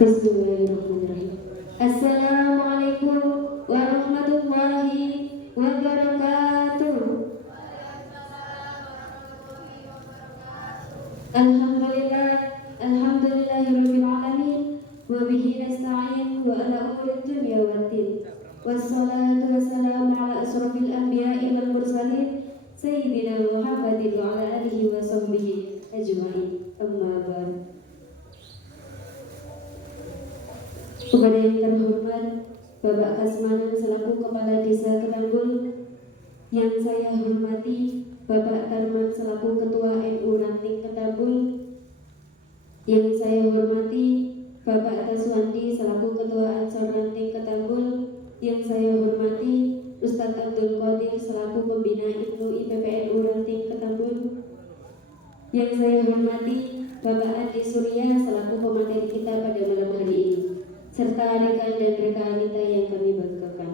Bismillahirrahmanirrahim. Assalamualaikum warahmatullahi wabarakatuh. Alhamdulillah, alhamdulillahirabbil alamin, wa bihi nasta'in wa ala umuri dunya waddin. Wassalatu wassalamu ala asrofil anbiya'i wal mursalin sayyidina Muhammadin wa ala alihi wa sahbihi ajma'in. Amma ba'd. Kepada yang terhormat Bapak Kasmanan selaku Kepala Desa Ketanggul, yang saya hormati Bapak Tarman selaku Ketua NU Ranting Ketanggul, yang saya hormati Bapak Taswandi selaku Ketua Ansor Ranting Ketanggul, yang saya hormati Ustadz Abdul Qadir selaku Pembina IPNU IPPNU Ranting Ketanggul, yang saya hormati Bapak Andi Surya selaku pemateri kita pada malam hari ini, serta rekan dan rekan kita yang kami banggakan.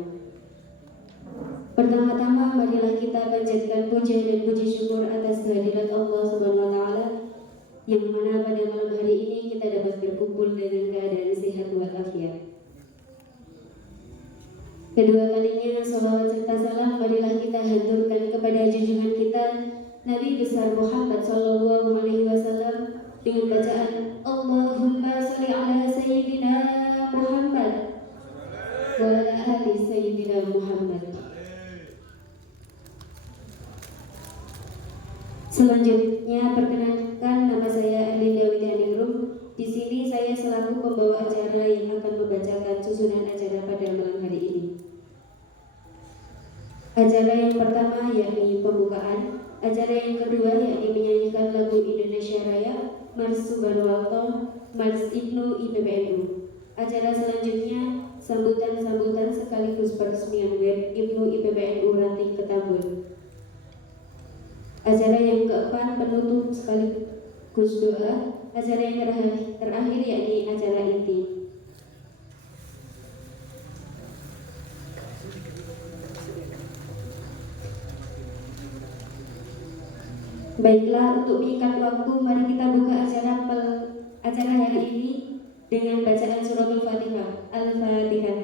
Pertama-tama marilah kita panjatkan puja dan puji syukur atas kehadirat Allah Subhanahu wa taala, yang mana pada malam hari ini kita dapat berkumpul dengan keadaan sehat walafiat. Kedua kalinya salawat serta salam marilah kita haturkan kepada junjungan kita Nabi besar Muhammad sallallahu alaihi wasallam dengan bacaan Allahumma sholli ala sayyidina Muhammad wa ala ali sayyidina Muhammad. Selanjutnya perkenalkan, nama saya Elinda Widianingrum. Di sini saya selaku pembawa acara yang akan membacakan susunan acara pada malam hari ini. Acara yang pertama yakni pembukaan, acara yang kedua yakni menyanyikan lagu Indonesia Raya, Mars Subhanallah, Mars IPNU IPPNU. Acara selanjutnya sambutan-sambutan sekaligus peresmian web IPNU IPPNU Ranting Ketanggul. Acara yang keempat penutup sekaligus doa. Acara yang terakhir yakni acara inti. Baiklah, untuk mengikat waktu, mari kita buka acara hari ini dengan bacaan suratul Fatihah. Al-Fatihah.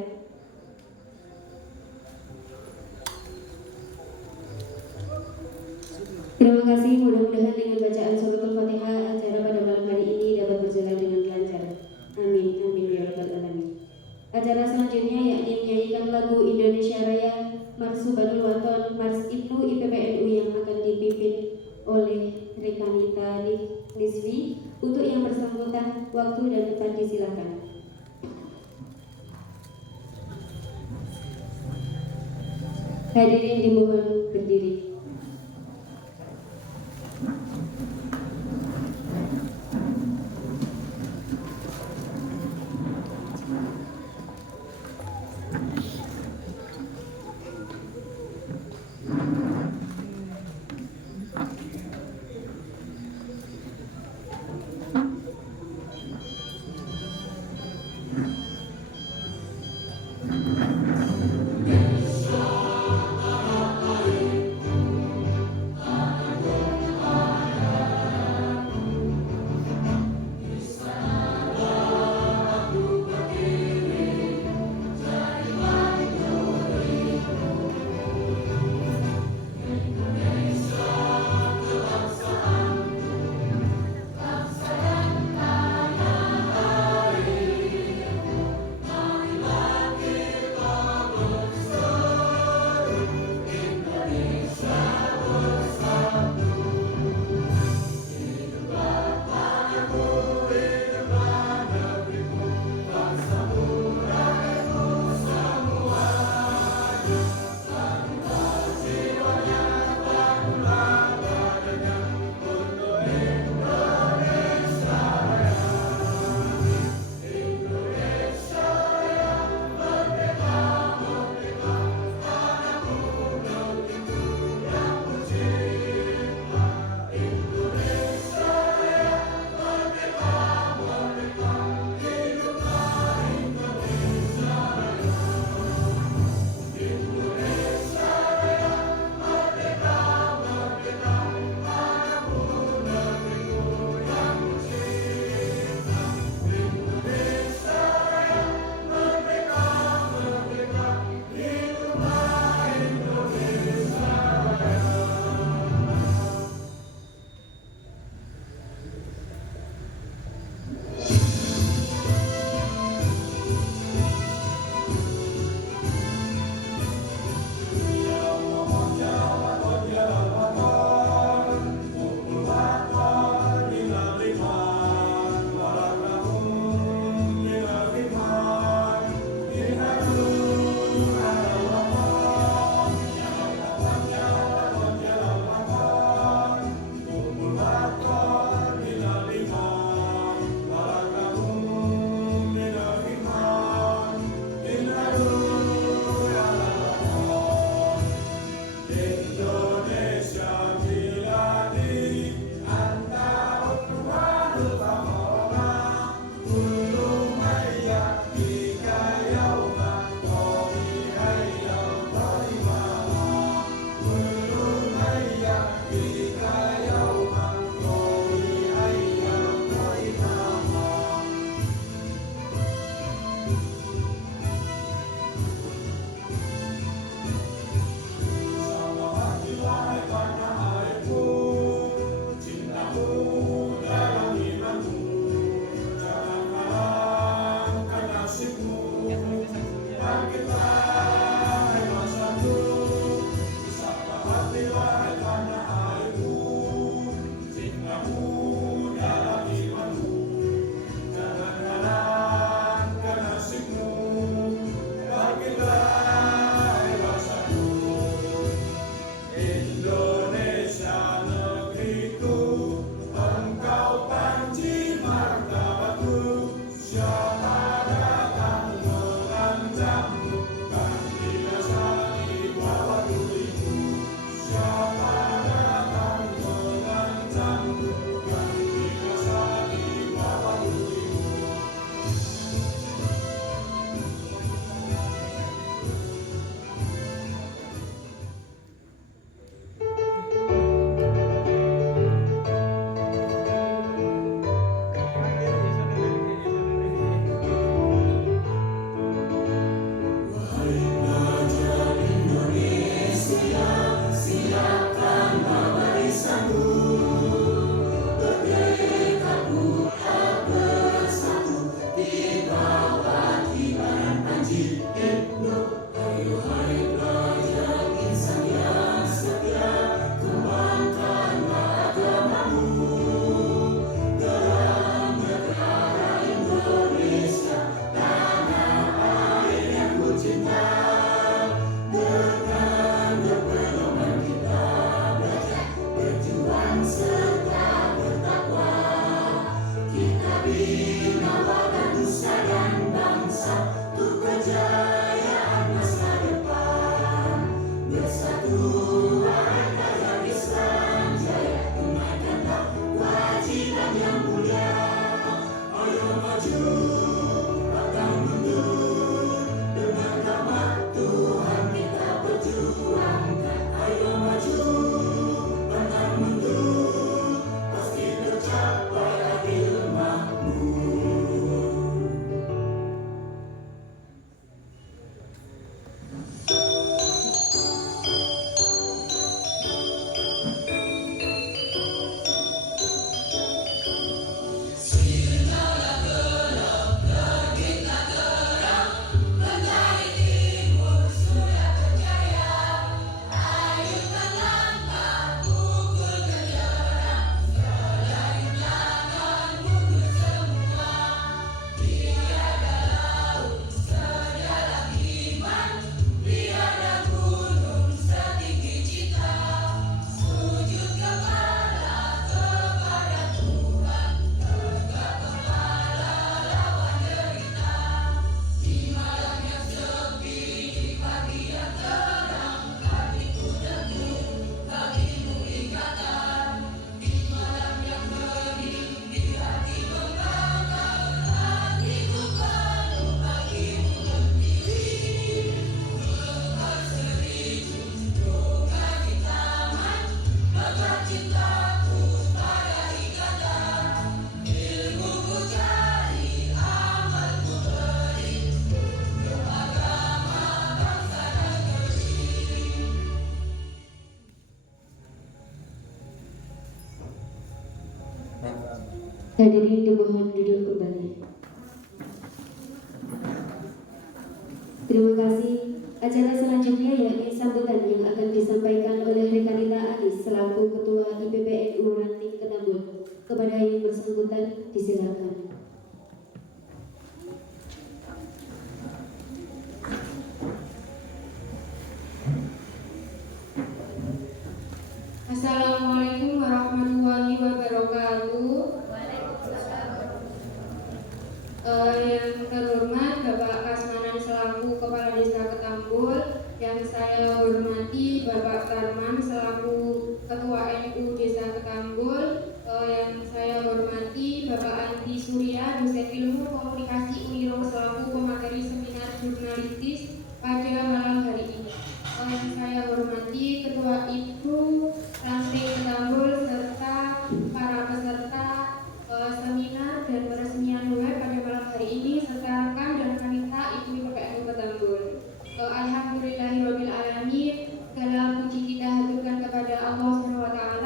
Terima kasih, mudah-mudahan dengan bacaan suratul Fatihah acara pada malam hari ini dapat berjalan dengan lancar. Amin, amin ya rabbal alamin. Acara selanjutnya yakni menyanyikan lagu Indonesia Raya, Mars Subhanul Waton, Mars IPNU IPPNU yang akan dipimpin oleh Rekanita Niswi. Untuk yang bersangkutan, waktu dan tempat disilakan. Hadirin dimohon berdiri. Hadirin dimohon duduk kembali. Terima kasih. Acara selanjutnya yakni sambutan yang akan disampaikan oleh Rekanita Anis selaku Ketua IPPNU Ranting Ketambul. Kepada yang bersangkutan disilakan. Assalamualaikum warahmatullahi wabarakatuh. Yang terhormat Bapak Kasmanan selaku Kepala Desa Ketambul, yang saya hormati Bapak Tarman selaku Ketua NU Desa Ketambul, yang saya hormati Bapak Andi Surya, dosen ilmu komunikasi Uniro selaku pemateri seminar jurnalistis pada malam hari ini. Yang saya hormati Ketua IPRU Ranting Ketambul serta para peserta seminar dan peresmian web pada malam hari ini serta rekan dan wanita Ibu IPPNU Ketambul. Alhamdulillahirabbil alamin, segala puji kita haturkan kepada Allah SWT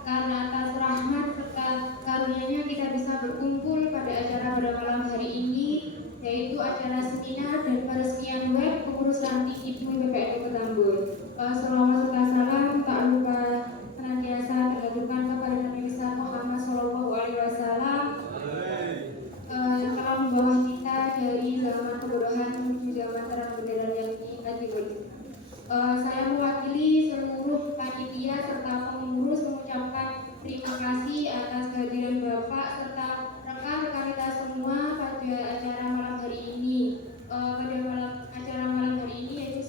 karena atas rahmat serta karunia-Nya kita bisa berkumpul pada acara pada malam hari ini, yaitu acara seminar dan peresmian web pengurus ranting Ibu IPPNU Ketambul. Selawat serta salam tak lupa senantiasa terhaturkan kepada Nabi besar Muhammad SAW yang telah membawa kita dari zaman kebodohan menuju zaman terang benderang yang diingat. Saya mewakili seluruh panitia serta pengurus mengucapkan terima kasih atas kehadiran Bapak serta rekan-rekan kita semua pada acara malam hari ini. Pada acara malam hari ini, yaitu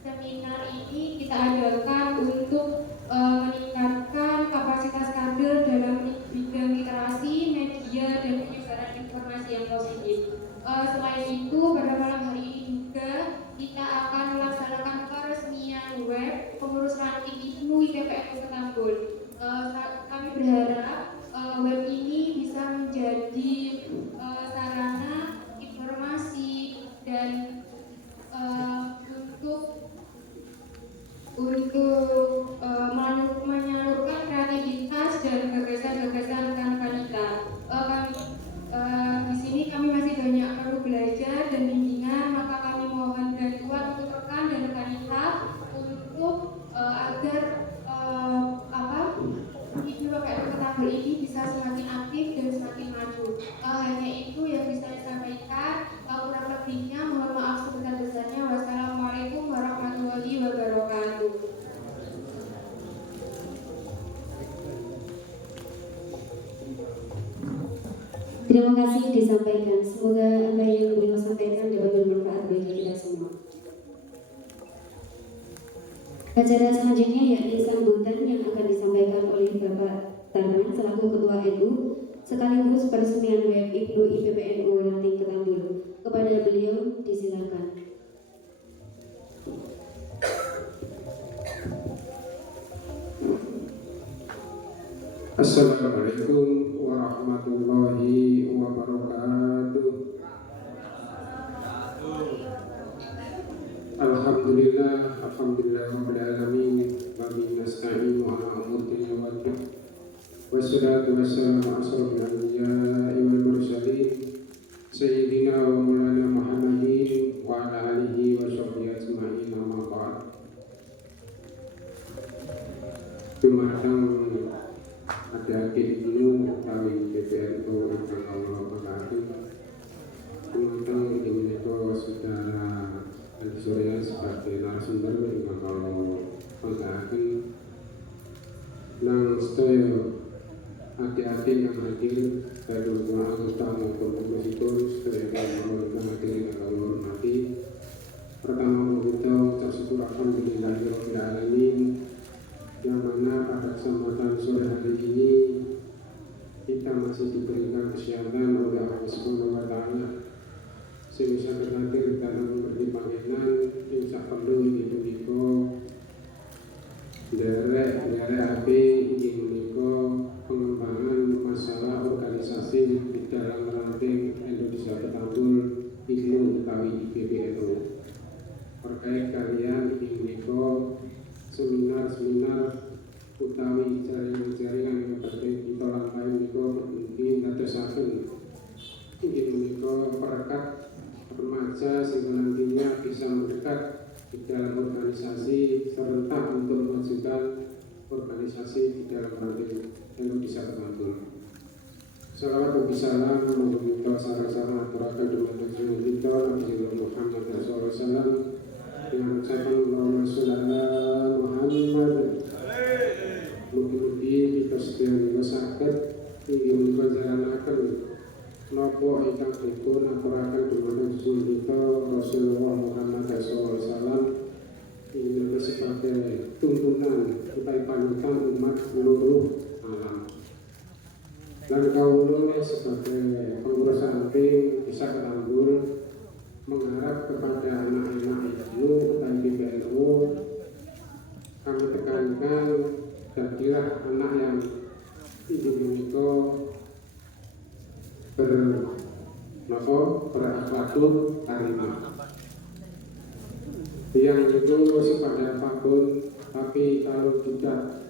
seminar ini kita adakan untuk meningkatkan kapasitas kader dalam bidang literasi, media, dan penyebaran informasi yang positif. Selain itu, pada malam hari ini juga kita akan melaksanakan peresmian web pengurus ranting IPNU IPPNU Ketambul. Kami berharap web ini bisa menjadi sarana informasi dan untuk menyalurkan kreativitas dan gagasan-gagasan rekan-rekan kita. Di sini kami masih banyak perlu belajar dan bimbingan, maka kami mohon bantuan untuk rekan dan rekan kita untuk agar Ibu IPPNU Ketambul ini bisa semakin aktif dan semakin maju. Hanya itu yang bisa saya sampaikan. Kurang lebihnya mohon maaf sebesar-besarnya. Wassalamualaikum warahmatullahi wabarakatuh. Terima kasih disampaikan. Semoga apa yang beliau sampaikan dapat bermanfaat bagi kita semua. Acara selanjutnya yakni sambutan yang akan disampaikan oleh Bapak Tarman selaku Ketua NU sekaligus peresmian web IPNU IPPNU Ranting Ketambul. Kepada beliau disilakan. Assalamualaikum warahmatullahi wabarakatuh. Alhamdulillah rabbil alamin wa bihi nasta'inu ala umuri dunya wad din. Wassalatu wassalamu ala asyrofil anbiya'i wal mursalin sayyidina wa maulana Muhammadin wa ala alihi wa sahbihi ajma'in, amma ba'd. Dumateng adik-adik dulu utawi PPNU ingkang kawula hormati, dumateng inggih menika saudara Andi Surya sebagai narasumber ingkang kawula banggaken, lan sedaya adik-adik yang hadir dari anggota maupun komisitor sedaya ingkang hadir ingkang kawula hormati. Pertama kita ucap syukur alhamdulillahirabbil alamin, yang mana pada kesempatan sore hari ini kita masih diberikan kesehatan oleh Allah Subhanahu wa Ta'ala sehingga hadir dalam memberi panggilan yang sak perlu ini menika derek api ini menika pengembangan masalah organisasi di dalam ranting Indonesia Ketambul IPNU utawi IPPNU terkait kalian ini menika seminar utawi jaringan yang berkait kita lampahi menika mungkin organisasi di dalam ranting NU Desa Ketambul. Salawat dan salam menuju sama-sama aturakan dumateng Junjungan kita Nabi Muhammad SAW dengan ucapan Allahumma sholli ala Muhammad. Mugi-mugi kita sedaya saged inggih menjalanaken napa ingkang dipun aturaken dumateng Junjungan kita Rasulullah Muhammad SAW ini sebagai tuntunan utawi panutan umat seluruh alam. Dan kawula sebagai pengurus ranting Desa Ketambul mengharap kepada anak-anak itu dan PBNU kami tekankan jadilah anak yang individu berakhlakul karimah yang itu sifatnya apapun, tapi kalau tidak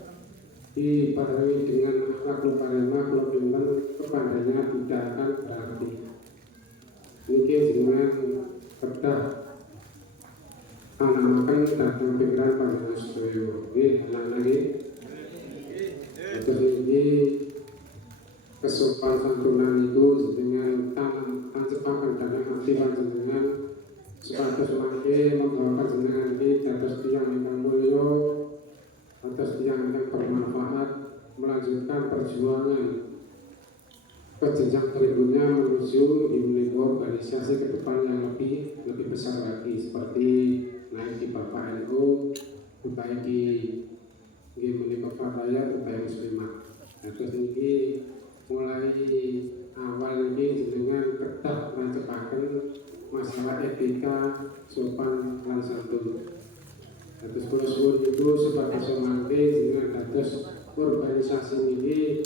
dibarengi dengan akhlakul karimah, kemudian kepadanya tidak akan berarti. Ini dengan kedah anak-anak datang pikiran pada sesuatu. Anak-anak ini, terus ini kesopan santunan itu dengan tanjakan dan hati dengan sebatas lagi membawakan jenengan ini atas tiang yang mulia, atas tiang yang bermanfaat, melanjutkan perjuangan ke jenjang berikutnya menuju di organisasi ke depan yang lebih besar lagi, seperti naik di Bapak NU, upaya di menikah Fataya, upaya Muslimah. Terus ini mulai awal ini dengan ketat mencepakan masalah etika, sopan dan santun. Terus kalau itu sebagai semangat dengan atas organisasi ini,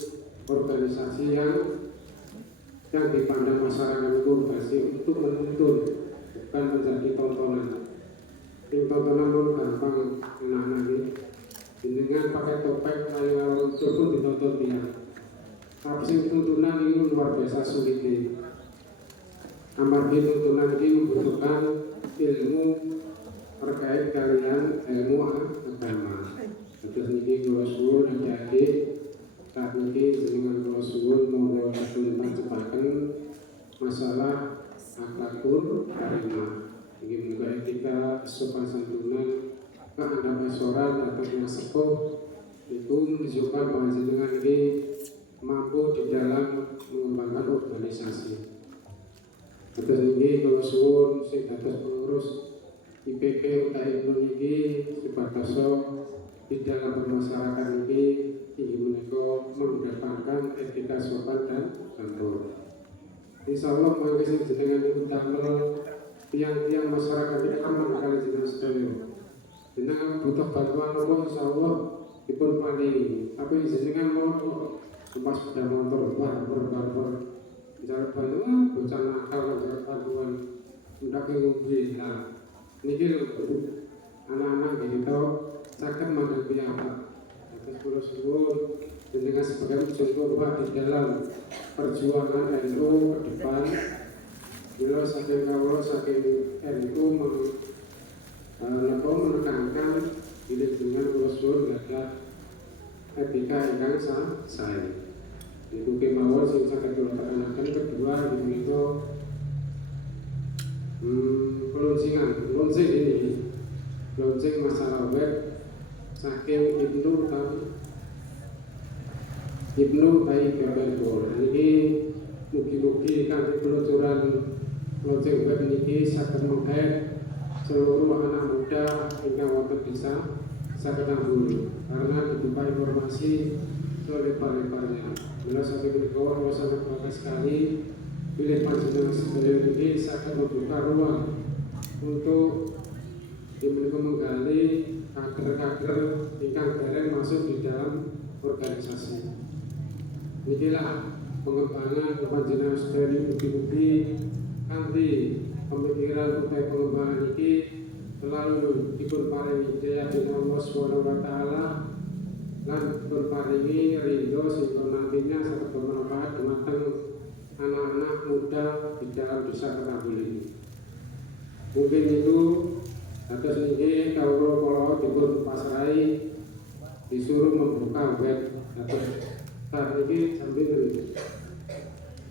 organisasi yang dipandang masyarakat itu untuk menuntun, bukan menjadi tontonan. Yang tontonan pun gampang anak-anak ini, dengan pakai topeng lalu pun ditonton dia. Tapi yang tuntunan ini luar biasa sulitnya. Amargi tuntunan ini membutuhkan ilmu terkait kalian ilmu agama. Terus ini kalau suwun adik-adik saat ini dengan kalau suwun mau mencetakkan masalah akhlakul karimah. Ini juga etika sopan santunan keadaban seorang datangnya sepuh itu menunjukkan bahwa jenengan ini mampu di dalam mengembangkan organisasi. Terus ini kalau suwun sing dados pengurus IPP utawi ini sebatas di dalam bermasyarakat ini menika mengedepankan etika sopan dan santun. Insyaallah mangke sing jenengan damel tiang-tiang masyarakat ini aman kali jenengan sedaya. Jenengan butuh bantuan apa insyaallah dipun paringi. Tapi jenengan mau pas sepeda motor bar jalan bantuan bocah nakal jalan bantuan ndak ngombe. Nah niki anak-anak gitu sakit menghadapi apa. Atas kula suwun dengan sebagai contoh di dalam perjuangan NU ke depan. Bila saking kawula saking NU menekankan ini dengan kula suwun ada etika yang saya. Itu kemauan yang sangat dilaksanakan. Kedua itu launching ini launching masalah web saking Ibnu Tayyib Bebel. Ini mugi-mugi kanthi peluncuran launching web ini saged mengait seluruh anak muda ingkang wonten desa Ketambul karena dibuka informasi selebar-lebarnya. Bila sampai berkawan, sangat bangga sekali pilih panjenengan sedaya ini sangat membuka ruang untuk menggali kader-kader ingkang dereng masuk di dalam organisasi. Inilah pengembangan panjenengan sedaya mugi-mugi kanthi pemikiran untuk pengembangan ini selalu dipun paringi hidayah dening Allah Subhanahu wa taala lan berparingi ridho sehingga nantinya sangat bermanfaat dumateng anak-anak muda di dalam desa Ketambul ini. Mungkin itu atas ini kalau dipun pasrai disuruh Terus saat ini sambil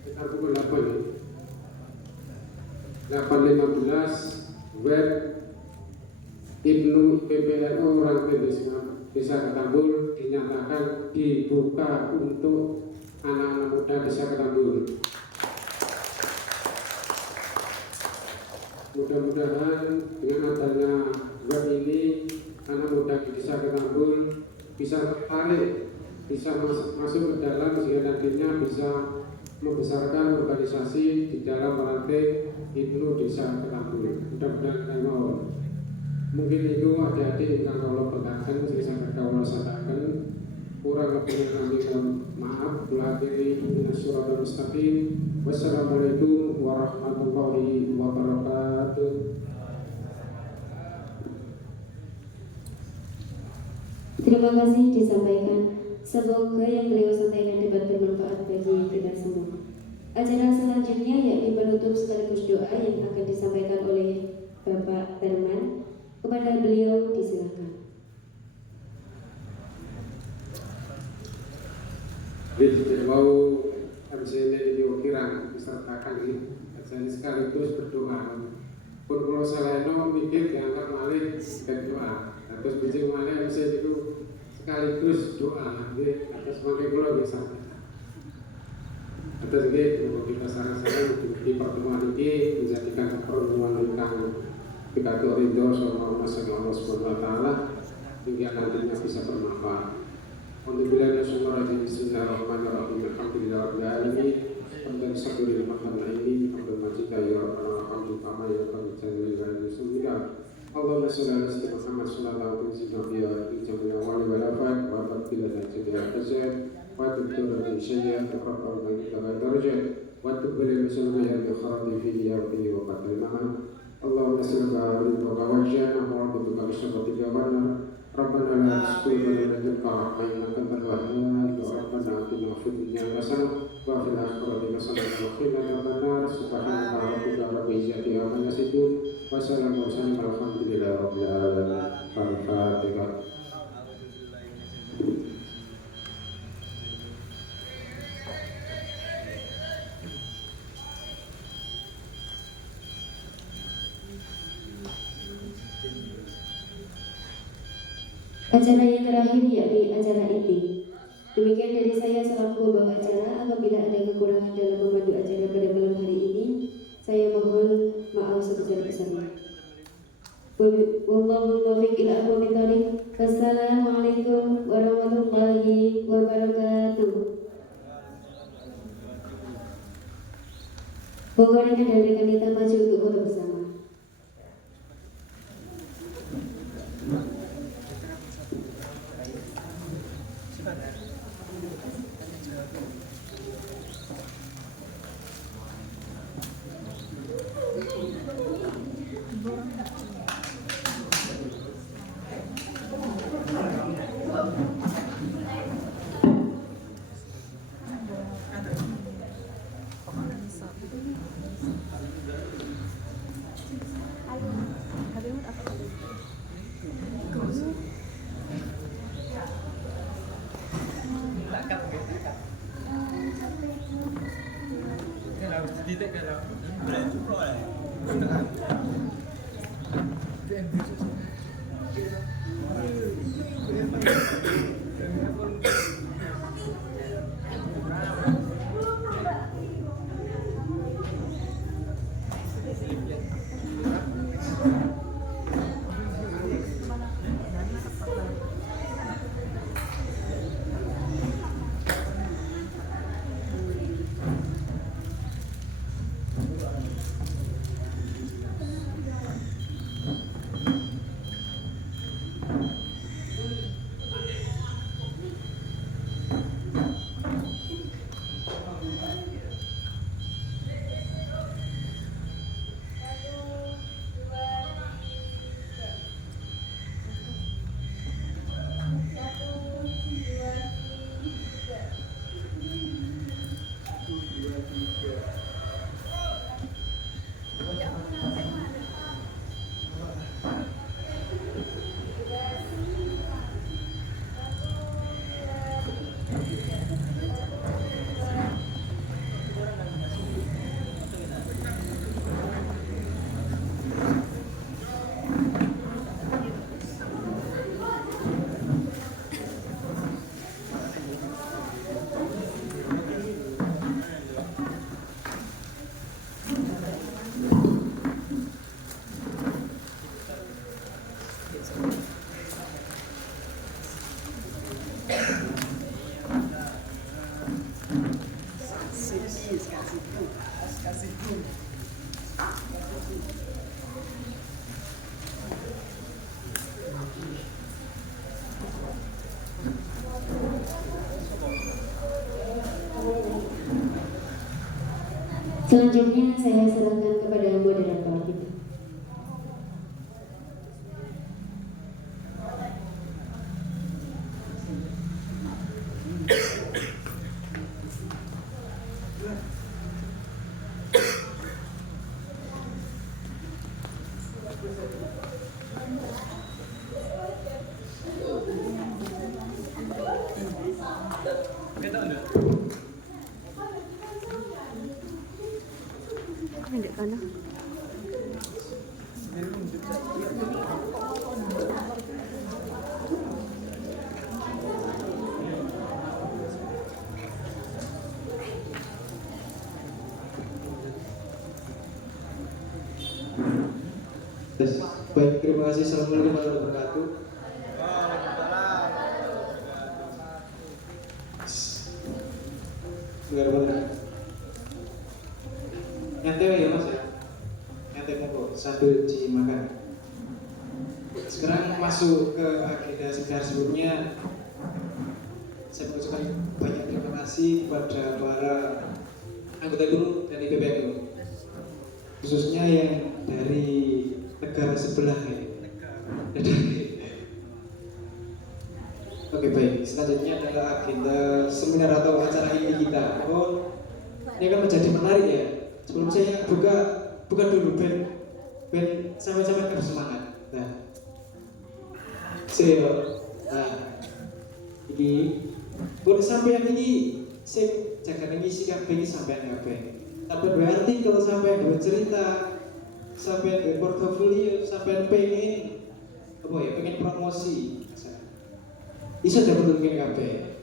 sekitar pukul 8 8.15 web Ibnu PPNU Rantai Desa Ketambul dinyatakan dibuka untuk anak-anak muda Desa Ketambul. Mudah-mudahan dengan adanya web ini anak muda di Desa Ketambul bisa tertarik, bisa masuk ke dalam sehingga nantinya bisa membesarkan organisasi di dalam rantai Ibnu Desa Ketambul. Mudah-mudahan kalau mungkin itu adik-adik yang kalau berkatakan saya kalau satakan kurang lebihnya kami maaf. Belakiri minasyaradul mustaqim. Wassalamualaikum warahmatullahi wabarakatuh. Terima kasih disampaikan. Semoga yang beliau sampaikan dapat bermanfaat bagi kita semua. Acara selanjutnya yakni penutup sekaligus doa yang akan disampaikan oleh Bapak Darman. Kepada beliau disilakan. Mau MC diukirang disertakan ini. Jadi sekaligus berdoa. Pun kalau saleno mikir diangkat malih berdoa. Terus bijing malih MC itu sekaligus doa. Jadi atas sebagai pulau bisa. Atas ini kita saran-saran di pertemuan ini menjadikan pertemuan yang pidato ridho sama Allah Subhanahu wa taala hingga nantinya bisa bermanfaat. Alhamdulillah bismillahirrahmanirrahim. Alhamdulillahirabbil alamin. Hamdan syakuri liman ini hamdan majida ya rabbana hamdu kama ya rabbi jalil bismillah. Allahumma shalli ala sayyidina Muhammad sallallahu alaihi wasallam fi jami'i awali wal afat wa tabdil jami'a hazard wa tudhur min syai'in taqabbal minka wa darajat wa tuqbil muslimin bi kharati fi diyati wa qatlina. Allahumma salli ala wajhana wa rabbuka bisyarati jawana rabbana la tuzigh qalbana innaka antal wahhab rabbana atina fid dunya hasanah wa fil akhirati hasanah wa qina adzabannar subhana rabbika rabbil izzati amma yasifun wa salamun alhamdulillahi rabbil alamin. Al-Fatihah. Acara yang terakhir yakni acara inti. Demikian dari saya selaku pembawa acara. Apabila ada kekurangan dalam memandu acara pada malam hari ini, saya mohon maaf sebesar-besarnya. Wallahu taufiq ila aqwamit thoriq. Wassalamualaikum warahmatullahi wabarakatuh. Pokoknya dan rekan kita maju untuk foto bersama. Selanjutnya saya serahkan kepada moderator kita. Baik, terima kasih. Assalamualaikum warahmatullahi wabarakatuh. Benar-benar nyantai ya mas ya, nyantai kok sambil dimakan. Sekarang masuk ke agenda seminar sebelumnya. Saya mengucapkan banyak terima kasih kepada para anggota guru dan IPPNU, khususnya yang dari negara sebelah ya. Oke baik, selanjutnya adalah agenda seminar atau acara ini kita. Oh, ini akan menjadi menarik ya. Sebelum saya buka dulu ben sampai-sampai harus semangat. Nah, saya ini buat sampean ini saya jangan ngisi kabeh iki sampean kabeh. Tapi berarti kalau sampean bercerita, sampean berportofolio, sampean pengen apa ya, pengen promosi bisa dapat mungkin kabeh.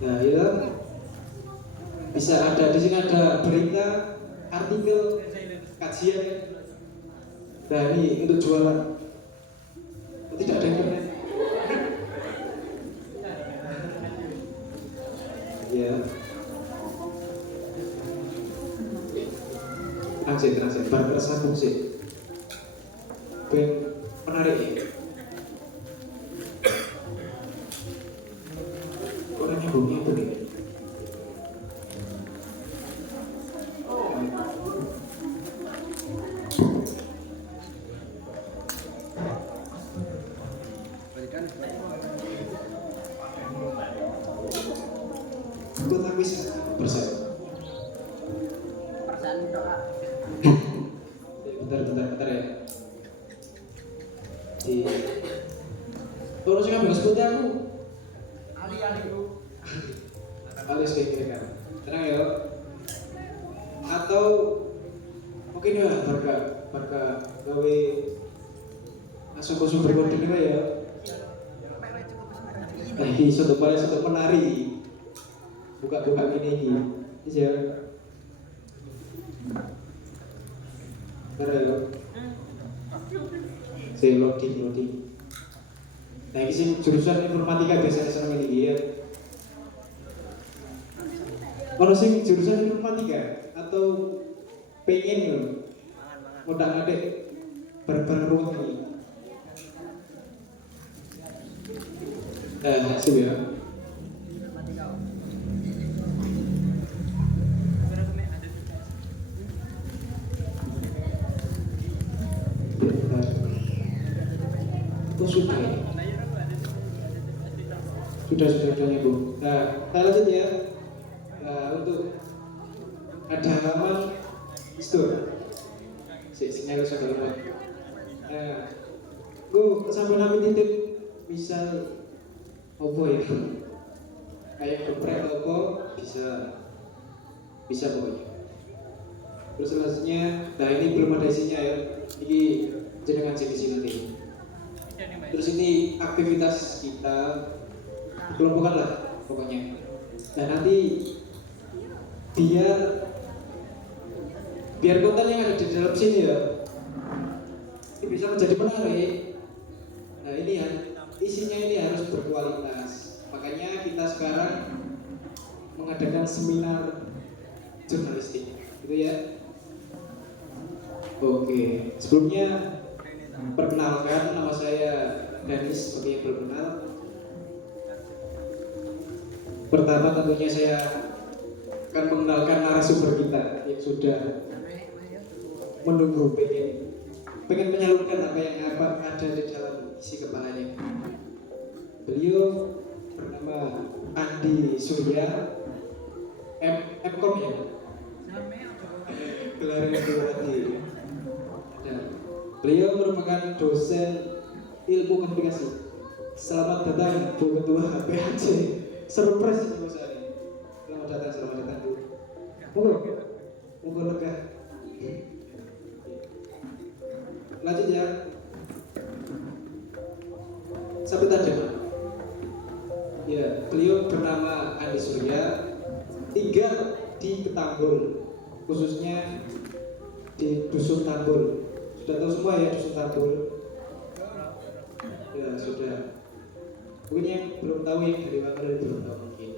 Nah, ya bisa ada di sini ada berita, artikel, kajian. Nah, ini untuk jualan. Tidak ada internet. Ya. Transit, barang sambung sih. Ben menarik ya. Orangnya bumi apa nih? Ikut aku bisa persen. Bentar ya. Kalau saya nggak seperti aku. Alis kayak gini kan. Tenang ya. Atau mungkin ya harga gawe langsung berkode juga ya. Ini satu menari. Buka gini. Ini ya. Bentar ya. Saya loading. Nah ini sih jurusan informatika biasanya senang ini ya. Kalau sih jurusan informatika atau pengen loh, mudah adek bareng ruang ini. Hasil ya. Sudah Bu. Nah, lanjut ya. Untuk ada halaman store. Sinyal sudah lewat. Bu, sampai nanti titip misal apa ya? Kayak geprek apa bisa pokoknya. Terus selanjutnya, nah ini belum ada isinya ya. Ini jenengan cek di sini nanti. Terus ini aktivitas kita kelompokan lah pokoknya. Nah nanti biar konten yang ada di dalam sini ya ini bisa menjadi menarik. Nah ini ya, isinya ini harus berkualitas. Makanya kita sekarang mengadakan seminar jurnalistik, gitu ya. Oke, sebelumnya perkenalkan, nama saya Danis, bagi yang belum kenal. Pertama tentunya saya akan mengenalkan narasumber kita yang sudah menunggu pengen menyalurkan apa ada di dalam isi kepalanya. Beliau bernama Andi Surya, Mkom ya. Gelarnya berarti. Beliau merupakan dosen ilmu komunikasi. Selamat datang Bu Ketua PHC. Surprise Bu Sari. Selamat datang Bu. Monggo lega. Lanjut ya. Sampai tadi. Ya, beliau bernama Andi Surya, tinggal di Ketambul, khususnya di Dusun Tambul. Sudah tahu semua ya Dusun Tambul? Ya sudah. Mungkin yang belum tahu yang dari mana belum tahu mungkin.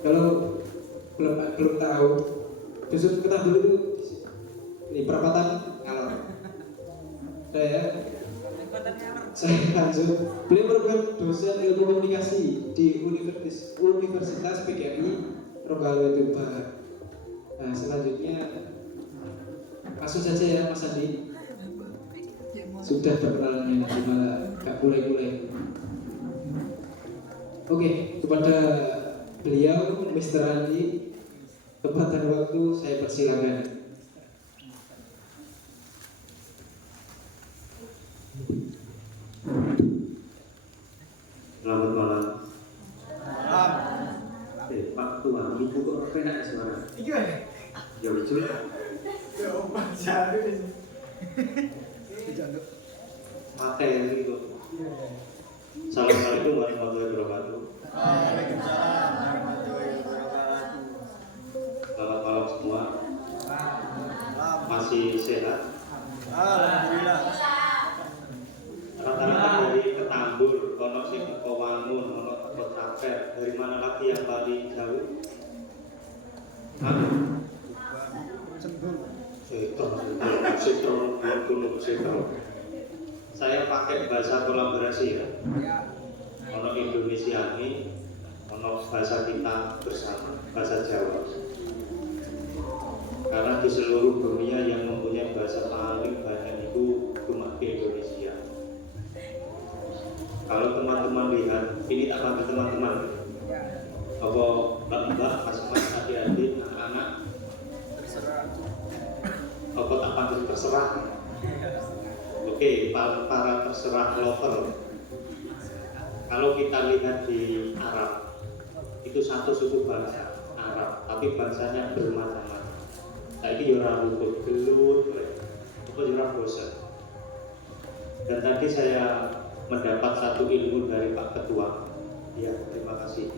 Kalau belum tahu, Dusun Ketambul itu ini perapatan Ngalor. Saya lanjut. Beliau merupakan dosen ilmu komunikasi di Universitas PGRI Ronggalawe Barat. Nah selanjutnya langsung saja ya Mas Andi. Sudah perkenalannya gimana? Gak mulai. Oke, kepada beliau Mr. Andi, tempat dan waktu saya persilakan. Selamat malam. Pak Tua, ibu kok enak suara? Iya. Ya lucu. Materi itu. Assalamualaikum warahmatullahi wabarakatuh. Waalaikumsalam warahmatullahi wabarakatuh. Selamat malam semua. Masih sehat? Alhamdulillah. Rata-rata dari Ketambul, ono sing teko Wangun, ono teko Caper. Dari mana lagi yang paling jauh? Setol. Saya pakai bahasa kolaborasi ya. Ono Indonesiani, ono bahasa kita bersama, bahasa Jawa. Karena di seluruh dunia yang mempunyai bahasa paling banyak itu cuma di Indonesia. Kalau teman-teman lihat, ini tak panggil teman-teman, apa mbak-mbak, mas-mas, adik-adik, anak-anak, apa tak panggil terserah. Oke, para terserah lover. Kalau kita lihat di Arab, itu satu suku bangsa Arab, tapi bangsanya bermacam-macam. Tadi orang rukun gelut, apa orang bosan. Dan tadi saya mendapat satu ilmu dari Pak Ketua. Ya, terima kasih.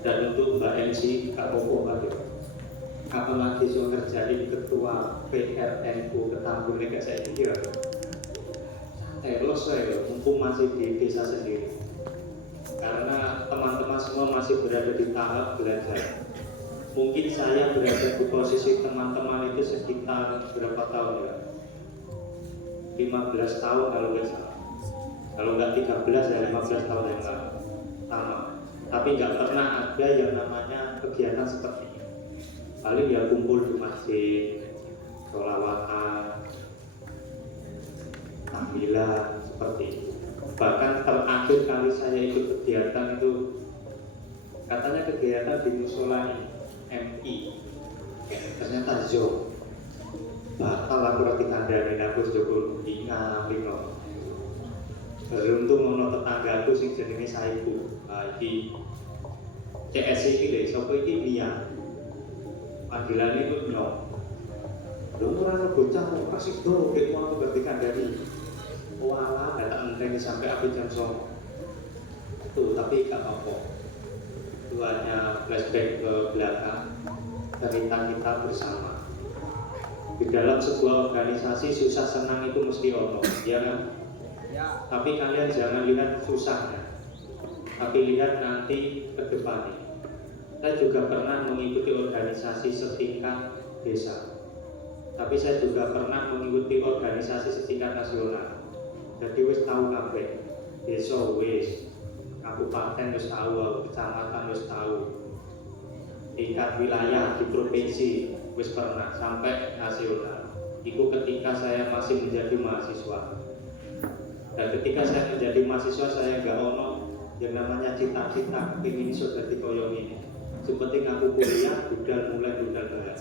Dan untuk Mbak MC, Kak Popo, apalagi soal ngerjain Ketua PRNU Ketambul kayak saya kira. Los saya, mumpung masih di desa sendiri. Karena teman-teman semua masih berada di tahap belajar. Mungkin saya berada di posisi teman-teman itu sekitar berapa tahun ya? 15 tahun kalau nggak salah. Kalau nggak 13 ya 15 tahun yang lalu. Sama. Tapi nggak pernah ada yang namanya kegiatan seperti ini. Paling ya kumpul di masjid, sholawatan, tahlilan seperti itu. Bahkan terakhir kali saya ikut kegiatan itu katanya kegiatan di musola MI, ternyata Zo batal aku rati kandani aku joko ingat lino. Beruntung ono tetanggaku sing jenenge Saiku, iki CS iki lho, sapa iki Mia. Panggilan itu nyok. Lho ora bocah kok ora sido nek mau berarti kandani. Walah, datang enteng sampai api jam 09.00. Tuh, tapi gak apa-apa. Itu hanya flashback ke belakang cerita kita bersama. Di dalam sebuah organisasi susah senang itu mesti ono, ya kan? Ya. Tapi kalian jangan lihat susahnya, tapi lihat nanti ke depannya. Saya juga pernah mengikuti organisasi setingkat desa, tapi saya juga pernah mengikuti organisasi setingkat nasional. Jadi wis tahu kabeh, desa wis, kabupaten wis tahu, kecamatan wis tahu. tingkat wilayah di provinsi wis pernah sampai nasional. Itu ketika saya masih menjadi mahasiswa. Dan ketika saya menjadi mahasiswa saya nggak ono yang namanya cita-cita ingin iso dadi koyo ini. Sepenting aku kuliah budal budal bayar.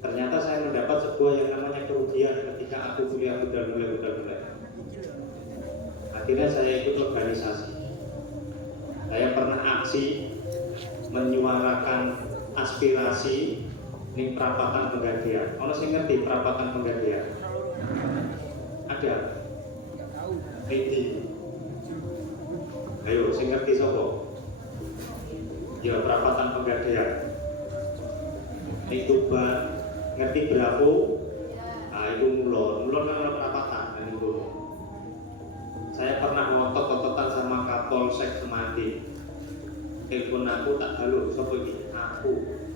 Ternyata saya mendapat sebuah yang namanya kerugian ketika aku kuliah budal budal. Akhirnya saya ikut organisasi. Saya pernah aksi menyuarakan aspirasi ini perapatan Penggadean. Ono sing ngerti perapatan Penggadean? Ada. Redi. Ayo, sing ngerti sapa? Ya perapatan Penggadean. Itu ngerti Bravo? Nah, itu mulon kan ada perapatan dan itu. Saya pernah ngotot-ngototan sama Kapolsek Semandi. Telepon aku tak halo, sapa iki? Aku.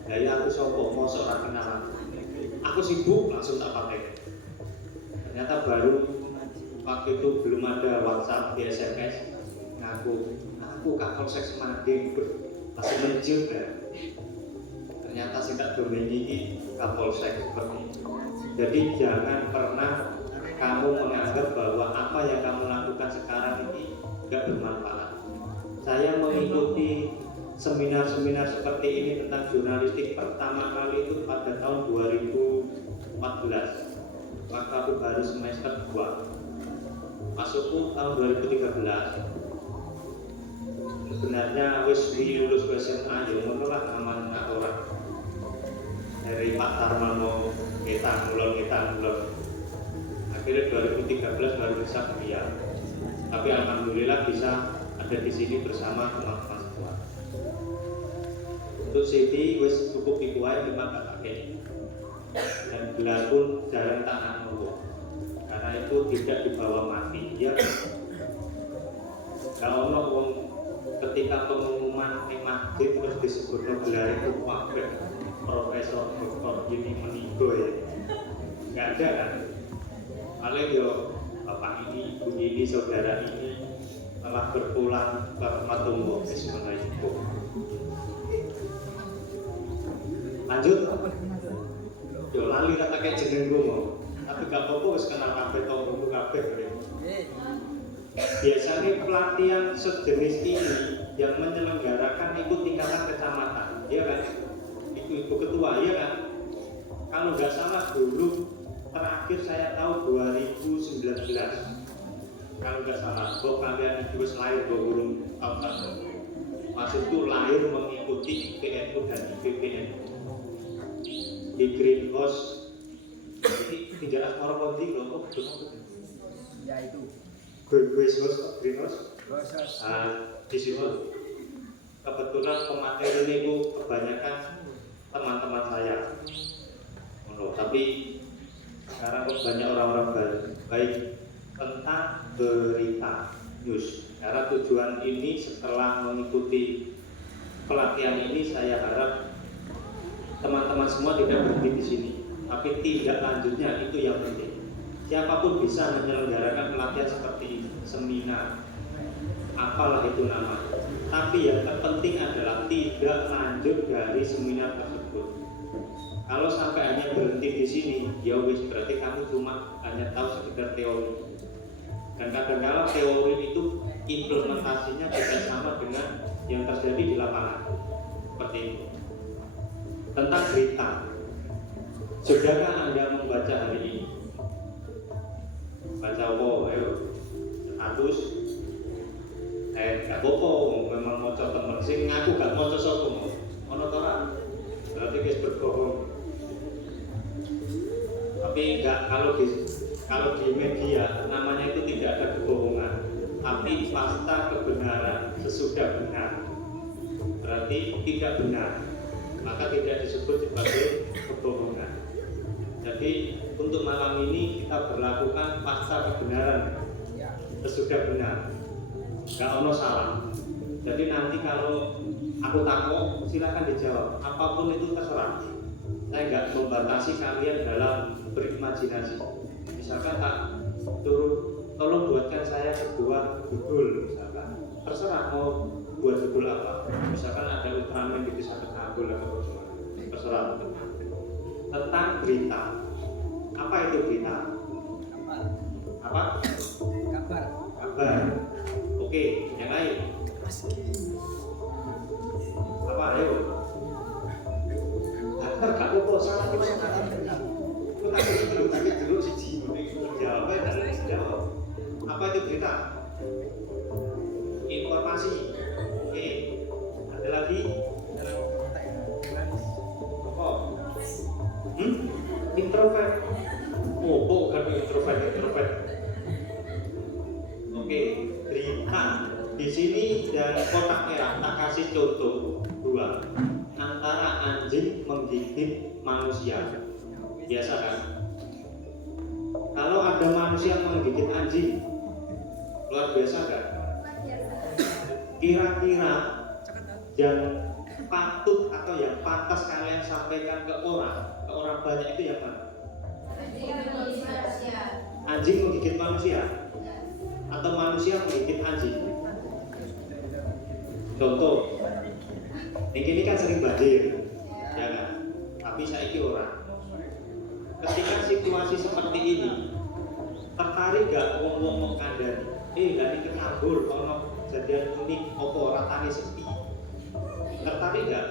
Ya aku sapa? Mosok ora kenal aku. Aku sibuk langsung tak pakai. Ternyata baru waktu itu belum ada WhatsApp, di SMS. Aku Kapolsek Semandi masih mencium ya. Ternyata sing tak domeni iki Kapolsek seperti itu. Jadi jangan pernah kamu menganggap bahwa apa yang kamu lakukan sekarang ini tidak bermanfaat. Saya mengikuti seminar-seminar seperti ini tentang jurnalistik pertama kali itu pada tahun 2014. Waktu aku baru semester 2. Masukku tahun 2013. Sebenarnya wis lulus SMA ya ngono lah aman orang. Dari Pak Tarmano kita mulon. Akhirnya 2013 baru bisa kuliah. Tapi alhamdulillah bisa ada di sini bersama teman-teman semua. Untuk CV wis cukup dikuai memang gak pakai. Dan gelar pun jarang tak nunggu. Karena itu tidak dibawa mati. Ya. Kalau wong ketika pengumuman di masjid terus disebut gelar itu wakil profesor doktor ini meninggal ya, nggak ada kan? Paling yo bapak ini, ibu ini, saudara ini telah berpulang ke tempat tumbuh sebenarnya itu. Lanjut, yo lali kata kayak jeneng gue tapi gak apa-apa wis kenal kabeh tonggo kabeh. Biasanya pelatihan sejenis ini yang menyelenggarakan itu tingkatan kecamatan, ya kan? Itu ibu ketua, ya kan? Kalau nggak salah dulu terakhir saya tahu 2019. Kalau nggak salah, kok kalian itu lahir belum tahun maksudku lahir mengikuti IPNU dan IPPN di greenhouse. Jadi tidak orang konti loh, Ya itu. Greenhouse. Di situ kebetulan pemateri ini kebanyakan teman-teman saya. Tapi sekarang banyak orang-orang baik tentang berita news. Karena tujuan ini setelah mengikuti pelatihan ini saya harap teman-teman semua tidak berhenti di sini, tapi tidak lanjutnya itu yang penting. Siapapun bisa menyelenggarakan pelatihan seperti ini, seminar, apalah itu nama. Tapi yang terpenting adalah tidak lanjut dari seminar tersebut. Kalau sampai hanya berhenti di sini, ya wis berarti kamu cuma hanya tahu sekedar teori. Dan kadang-kadang teori itu implementasinya tidak sama dengan yang terjadi di lapangan. Seperti itu. Tentang berita, sudahkah Anda membaca hari ini? Baca apa? Ayo, status. Gak apa-apa, memang mau temen sing ngaku gak mau sapa mau. Ono to ora? Berarti guys berbohong. Tapi enggak, kalau di media namanya itu tidak ada kebohongan, tapi fakta kebenaran sesudah benar. Berarti tidak benar, maka tidak disebut sebagai kebohongan. Jadi untuk malam ini kita berlakukan fakta kebenaran sesudah benar, nggak ono salah. Jadi nanti kalau aku takut silakan dijawab, apapun itu terserah. Saya nggak membatasi kalian dalam berimajinasi. Misalkan tak tolong buatkan saya sebuah judul, misalkan terserah mau buat judul apa? Misalkan ada Ultraman di Desa Ketambul atau terserah tentang berita. Apa itu berita? Apa? Kabar. Kabar. Oke, yang lain. Apa? Ayo. Kabar gak apa-apa, salah kita aku tak dulu siji. Jawabnya jawab. Apa itu berita? Informasi. Oke. Ada lagi? Apa? Introvert. Oh, bukan introvert. Oke, berita. Di sini dan kotak merah tak kasih contoh dua antara anjing menggigit manusia. Biasa kan? Kalau ada manusia menggigit anjing, luar biasa kan? Kira-kira yang patut atau yang pantas kalian sampaikan ke orang banyak itu yang mana? Anjing menggigit manusia atau manusia menggigit anjing? Contoh, ini kan sering banjir, ya kan? Tapi saya orang. Ketika situasi seperti ini, tertarik gak ngomong mau kandani? Dari Ketambul, kalau kejadian unik, apa ratane sepi? Tertarik gak?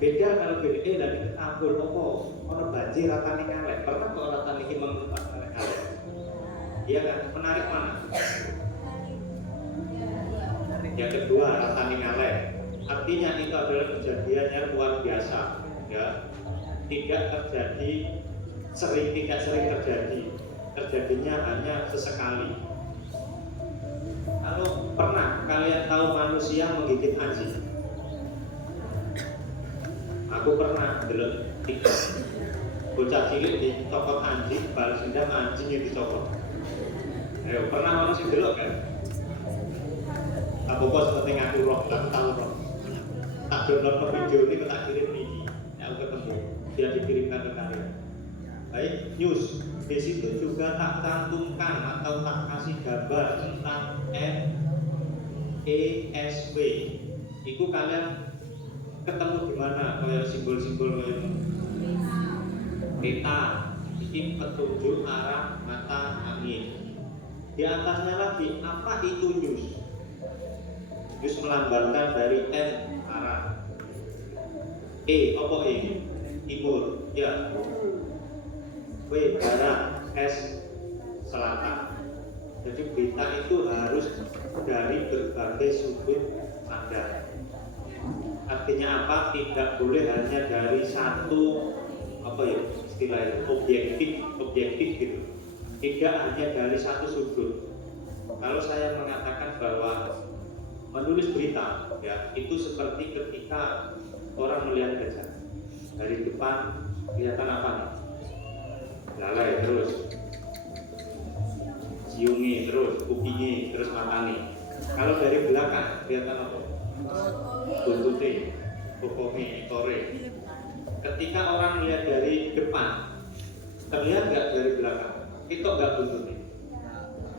Beda kalau beda, dari Ketambul, apa orang banjir ratane ngalek? Pernah kok ratane ini mengelupas ngalek? Iya kan? Menarik mana? Yang kedua, ratane ngalek. Artinya itu adalah kejadian yang luar biasa, ya. Tidak sering terjadi. Terjadinya hanya sesekali. Kalau pernah kalian tahu manusia menggigit anjing? Aku pernah delok TikTok. Bocah cilik dicopot anjing, balas dendam anjing yang dicopot. Ayo, pernah manusia delok kan? Aku kok seperti ngaku roh, tak tahu roh. Tak download ke video ini, tak kirim ini. Aku ketemu, dia dikirimkan ke kalian. Baik, news. Di situ juga tak cantumkan atau tak kasih gambar tentang NESW. Itu kalian ketemu di mana? Kayak simbol-simbol kayak peta. Ini petunjuk arah mata angin. Di atasnya lagi, apa itu news? News melambangkan dari N arah. Apa timur, ya. W barat, S selatan. Jadi berita itu harus dari berbagai sudut pandang. Artinya apa? Tidak boleh hanya dari satu istilahnya objektif gitu. Tidak hanya dari satu sudut. Kalau saya mengatakan bahwa menulis berita, ya itu seperti ketika orang melihat gajah dari depan kelihatan apa nih? Lalai terus, ciumi terus, kupingi terus, matanya. Kalau dari belakang kelihatan apa? Buntutnya, pokoknya, ekore. Ketika orang melihat dari depan, terlihat nggak dari belakang? Itu nggak buntutnya?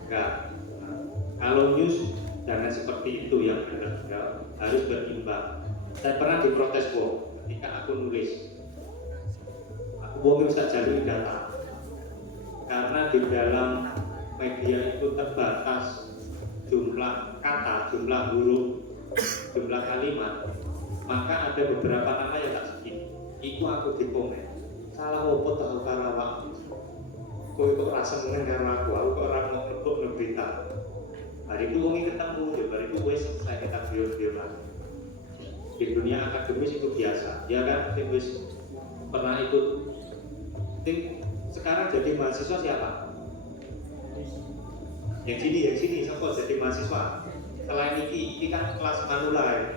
Nggak. Kalau news jangan seperti itu yang benar, ya. Harus berimbang. Saya pernah diprotes kok ketika aku nulis. Aku bisa jalur data. Karena di dalam media itu terbatas jumlah kata, jumlah huruf, jumlah kalimat, maka ada beberapa nama yang tak segini. Itu aku dikomen. Salah opo tahu karawak. Kowe kok rasa mendengar aku kok orang mau lebok ngeberita. Hari itu wong ketemu, ya hari itu wes selesai kita video lagi. Di dunia akademis itu biasa, ya kan? Wes pernah ikut. Sekarang jadi mahasiswa siapa? Yang sini, siapa jadi mahasiswa? Selain ini kan kelas manula.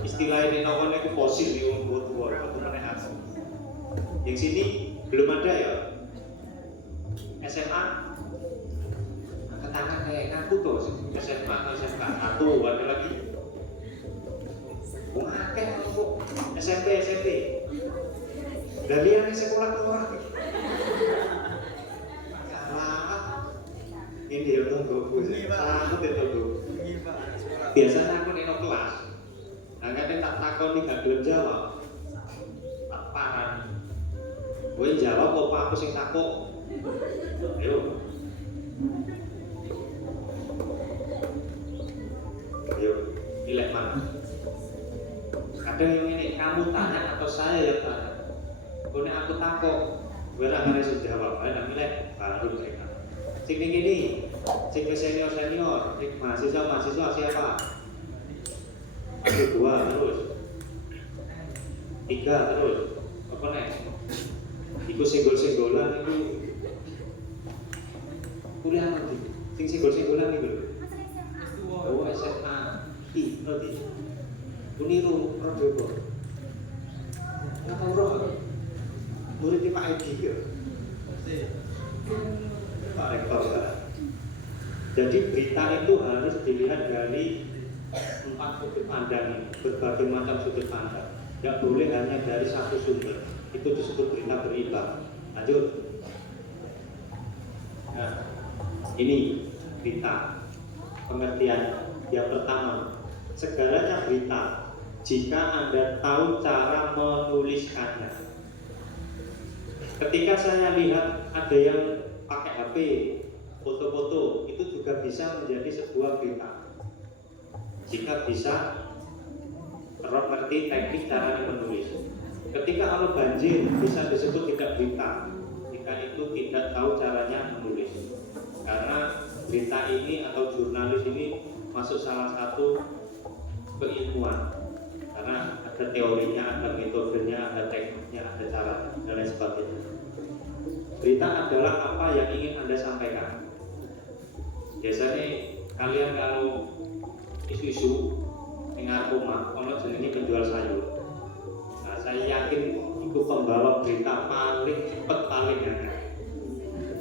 Istilah ini namanya itu fosil di umur tua, itu mana asli. Yang sini belum ada ya. SMA, ketangan kayak ngaku tuh SMA atau SMK satu, ada lagi. SMP. Dari yang sekolah keluar. Salah. Ini ya tonggoku. Aku ya tonggo. Iya Pak, sekolah. Biasanya aku neno kelas. Nah, kadang tak takoni gak gelem jawab. Tak parani. Kowe jawab apa aku sing takok? Ayo. Ayo, pilih mana? Kadang yang ini kamu tanya atau saya yang tanya. Kalau aku takok, gue akan bisa jawab. Ayo milih baru mereka. Sing ini, sing senior, sing mahasiswa siapa? Aku 2 terus, 3 terus. Apa nih? Iku singgol-singgolan itu kuliah nanti. Sing singgol-singgolan itu. Oh SMA. Ih, nanti. Uniru Projogo. Kenapa roh? Murid Pak Edi ya. Pak Rektor ya. Jadi berita itu harus dilihat dari 4 sudut pandang, berbagai macam sudut pandang. Tidak boleh hanya dari satu sumber. Itu disebut berita. Lanjut. Nah, ini berita. Pengertian yang pertama, segalanya berita jika Anda tahu cara menuliskannya. Ketika saya lihat ada yang pakai HP, foto-foto, itu juga bisa menjadi sebuah berita. Jika bisa mengerti teknik cara menulis. Ketika ada banjir, bisa disebut tidak berita jika itu tidak tahu caranya menulis. Karena berita ini atau jurnalis ini masuk salah satu keilmuan. Karena ada teorinya, ada metodenya, ada tekniknya, ada cara dan lain sebagainya. Berita adalah apa yang ingin Anda sampaikan. Biasanya kalian kalau isu-isu dengar rumah, kalau jenenge penjual sayur. Nah, saya yakin itu pembawa berita paling cepat, paling hangat.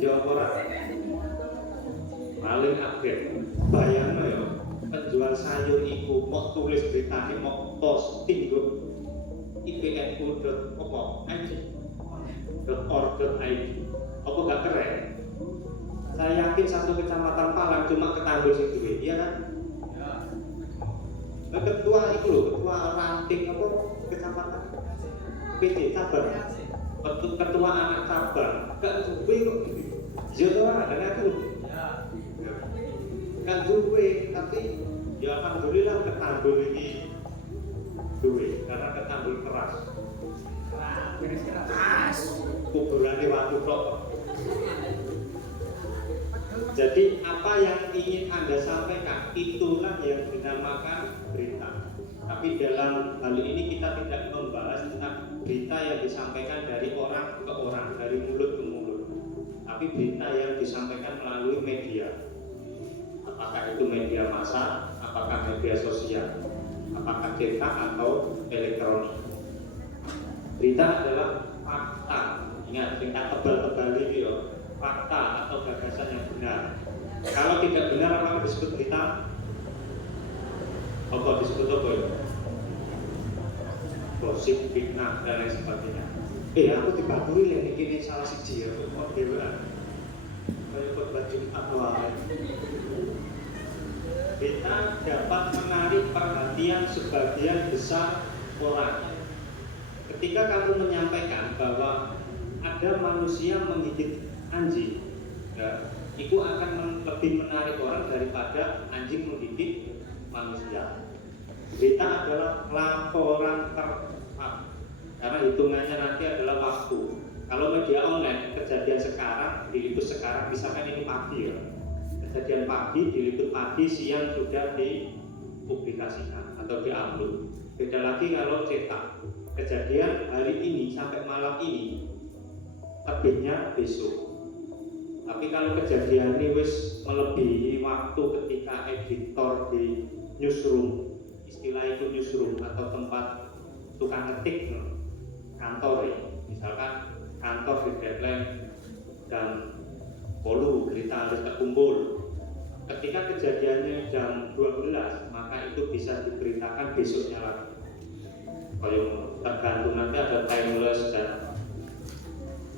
Jawab orang paling update. Bayangno ya, penjual sayur itu mau tulis beritanya, mau posting go ipnu.org.id. Apa gak keren? Saya yakin satu kecamatan Palang cuma Ketandul sing duwe, iya kan? Ketua itu loh, ketua ranting apa kecamatan PT cabang, ketua anak cabang, gak duwe kok. Ya tuh ada aku. Gak duwe, tapi ya alhamdulillah Ketandul ini duwe karena Ketandul keras. Keras. Kuburannya waktu tok. Jadi apa yang ingin Anda sampaikan itulah yang dinamakan berita. Tapi dalam hal ini kita tidak membahas tentang berita yang disampaikan dari orang ke orang, dari mulut ke mulut. Tapi berita yang disampaikan melalui media. Apakah itu media massa, apakah media sosial, apakah cetak atau elektronik. Berita adalah fakta. Ingat, tingkat tebal-tebal ini ya. Fakta atau gagasan yang benar. Kalau tidak benar, apa disebut berita? Apa disebut apa ya? Gosip, fitnah dan lain sebagainya. Aku dibakuri ya, ini salah siji ya. Kok dewa? Kayak khotbah Jumat wae. Berita dapat menarik perhatian sebagian besar orang. Ketika kamu menyampaikan bahwa ada manusia menggigit anjing, ya, itu akan lebih menarik orang daripada anjing menggigit manusia. Berita adalah laporan tercepat karena hitungannya nanti adalah waktu. Kalau media online, kejadian sekarang diliput sekarang, misalkan ini pagi ya, kejadian pagi diliput pagi, siang sudah dipublikasikan atau diupload. Beda lagi kalau cetak, kejadian hari ini sampai malam ini terbitnya besok. Tapi kalau kejadian ini wis melebihi waktu ketika editor di newsroom, istilah itu newsroom atau tempat tukang ngetik kantor ya, misalkan kantor di deadline dan polu berita harus terkumpul. Ketika kejadiannya jam 12, maka itu bisa diberitakan besoknya lagi. Kalau tergantung nanti ada timeless dan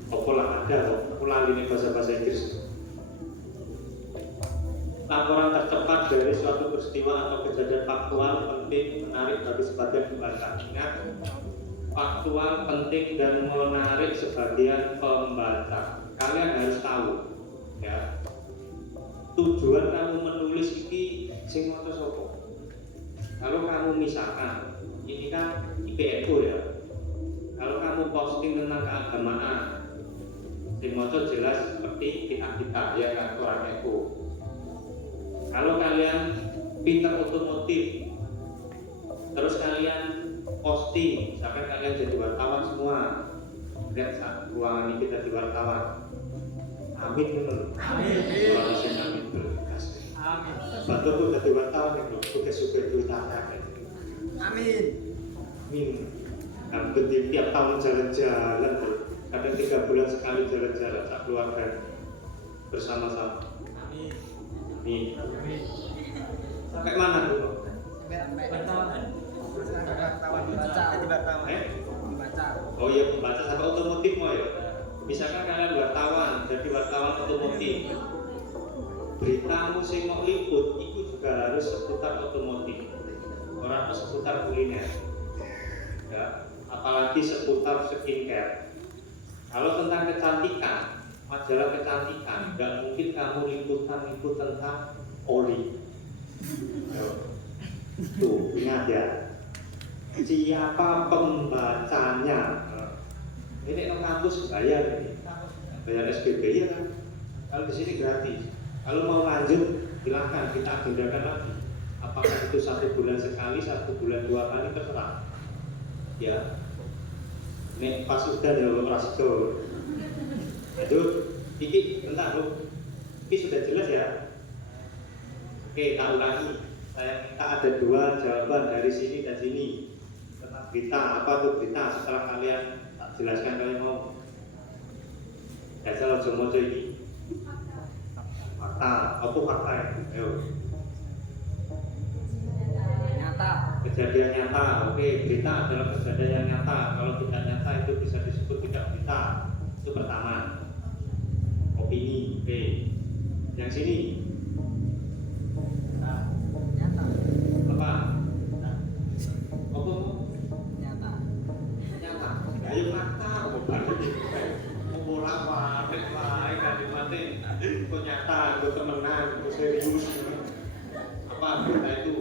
opolah ada, opolah ini bahasa Inggris. laporan tercepat dari suatu peristiwa atau kejadian faktual penting menarik bagi sebagian pembaca. Ingat, faktual penting dan menarik sebagian pembaca. Kalian harus tahu, ya, tujuan kamu menulis ini sing maca sapa. Kalau kamu misalkan ini kan IPNO ya, kalau kamu posting tentang keagamaan, sing maca jelas seperti kita ya kan, orang eko. Kalau kalian pintar otomotif, terus kalian posting sampai kalian jadi wartawan semua, lihat saat ruangan ini kita di wartawan. Amin bener. Amin. Orang saya amin bener. Amin. Bantu tuh jadi wartawan nih loh, suka-suka ditanya. Amin. Amin. Dan tiap tahun jalan-jalan tuh, kadang 3 bulan sekali jalan-jalan sak keluarga bersama-sama. Amin. Amin. Amin. Sampai mana tuh? Sampai wartawan baca di wartawan. Baca. Oh iya, membaca sampai otomotif mau ya. Misalkan kalian wartawan, jadi wartawan otomotif. Beritamu sing mau liput itu juga harus seputar otomotif. Orang seputar kuliner. Ya, apalagi seputar skincare. Kalau tentang kecantikan, majalah kecantikan, nggak mungkin kamu liput tentang oli. Tuh, ingat ya. Siapa pembacanya? Ini nang kampus bayar ini, bayar SPP ya kan? Kalau di sini gratis. Kalau mau lanjut, silahkan kita agendakan lagi. Apakah itu 1 bulan sekali, 1 bulan 2 kali, terserah. Ya. Nek pas sudah ya operasi tuh. Lanjut, iki bentar loh. Ini sudah jelas ya. Oke, tak ulangi. Saya minta ada 2 jawaban dari sini dan sini tentang berita. Apa tuh berita? Setelah kalian tak jelaskan kalian mau. Ya saya langsung mau ini. Fakta, apa fakta ya? Ayo. Nyata. Kejadian nyata. Oke, berita adalah kejadian yang nyata. Kalau tidak nyata itu bisa disebut tidak berita. Itu pertama. Opini. Oke. Yang sini. Nyata. Apa? Apa? Nyata. Nyata. Ayo fakta. Apa balik? Mau bolak-balik lah. Kalimatnya. Kok nyata? Kok temenan? Kok serius? Apa berita itu?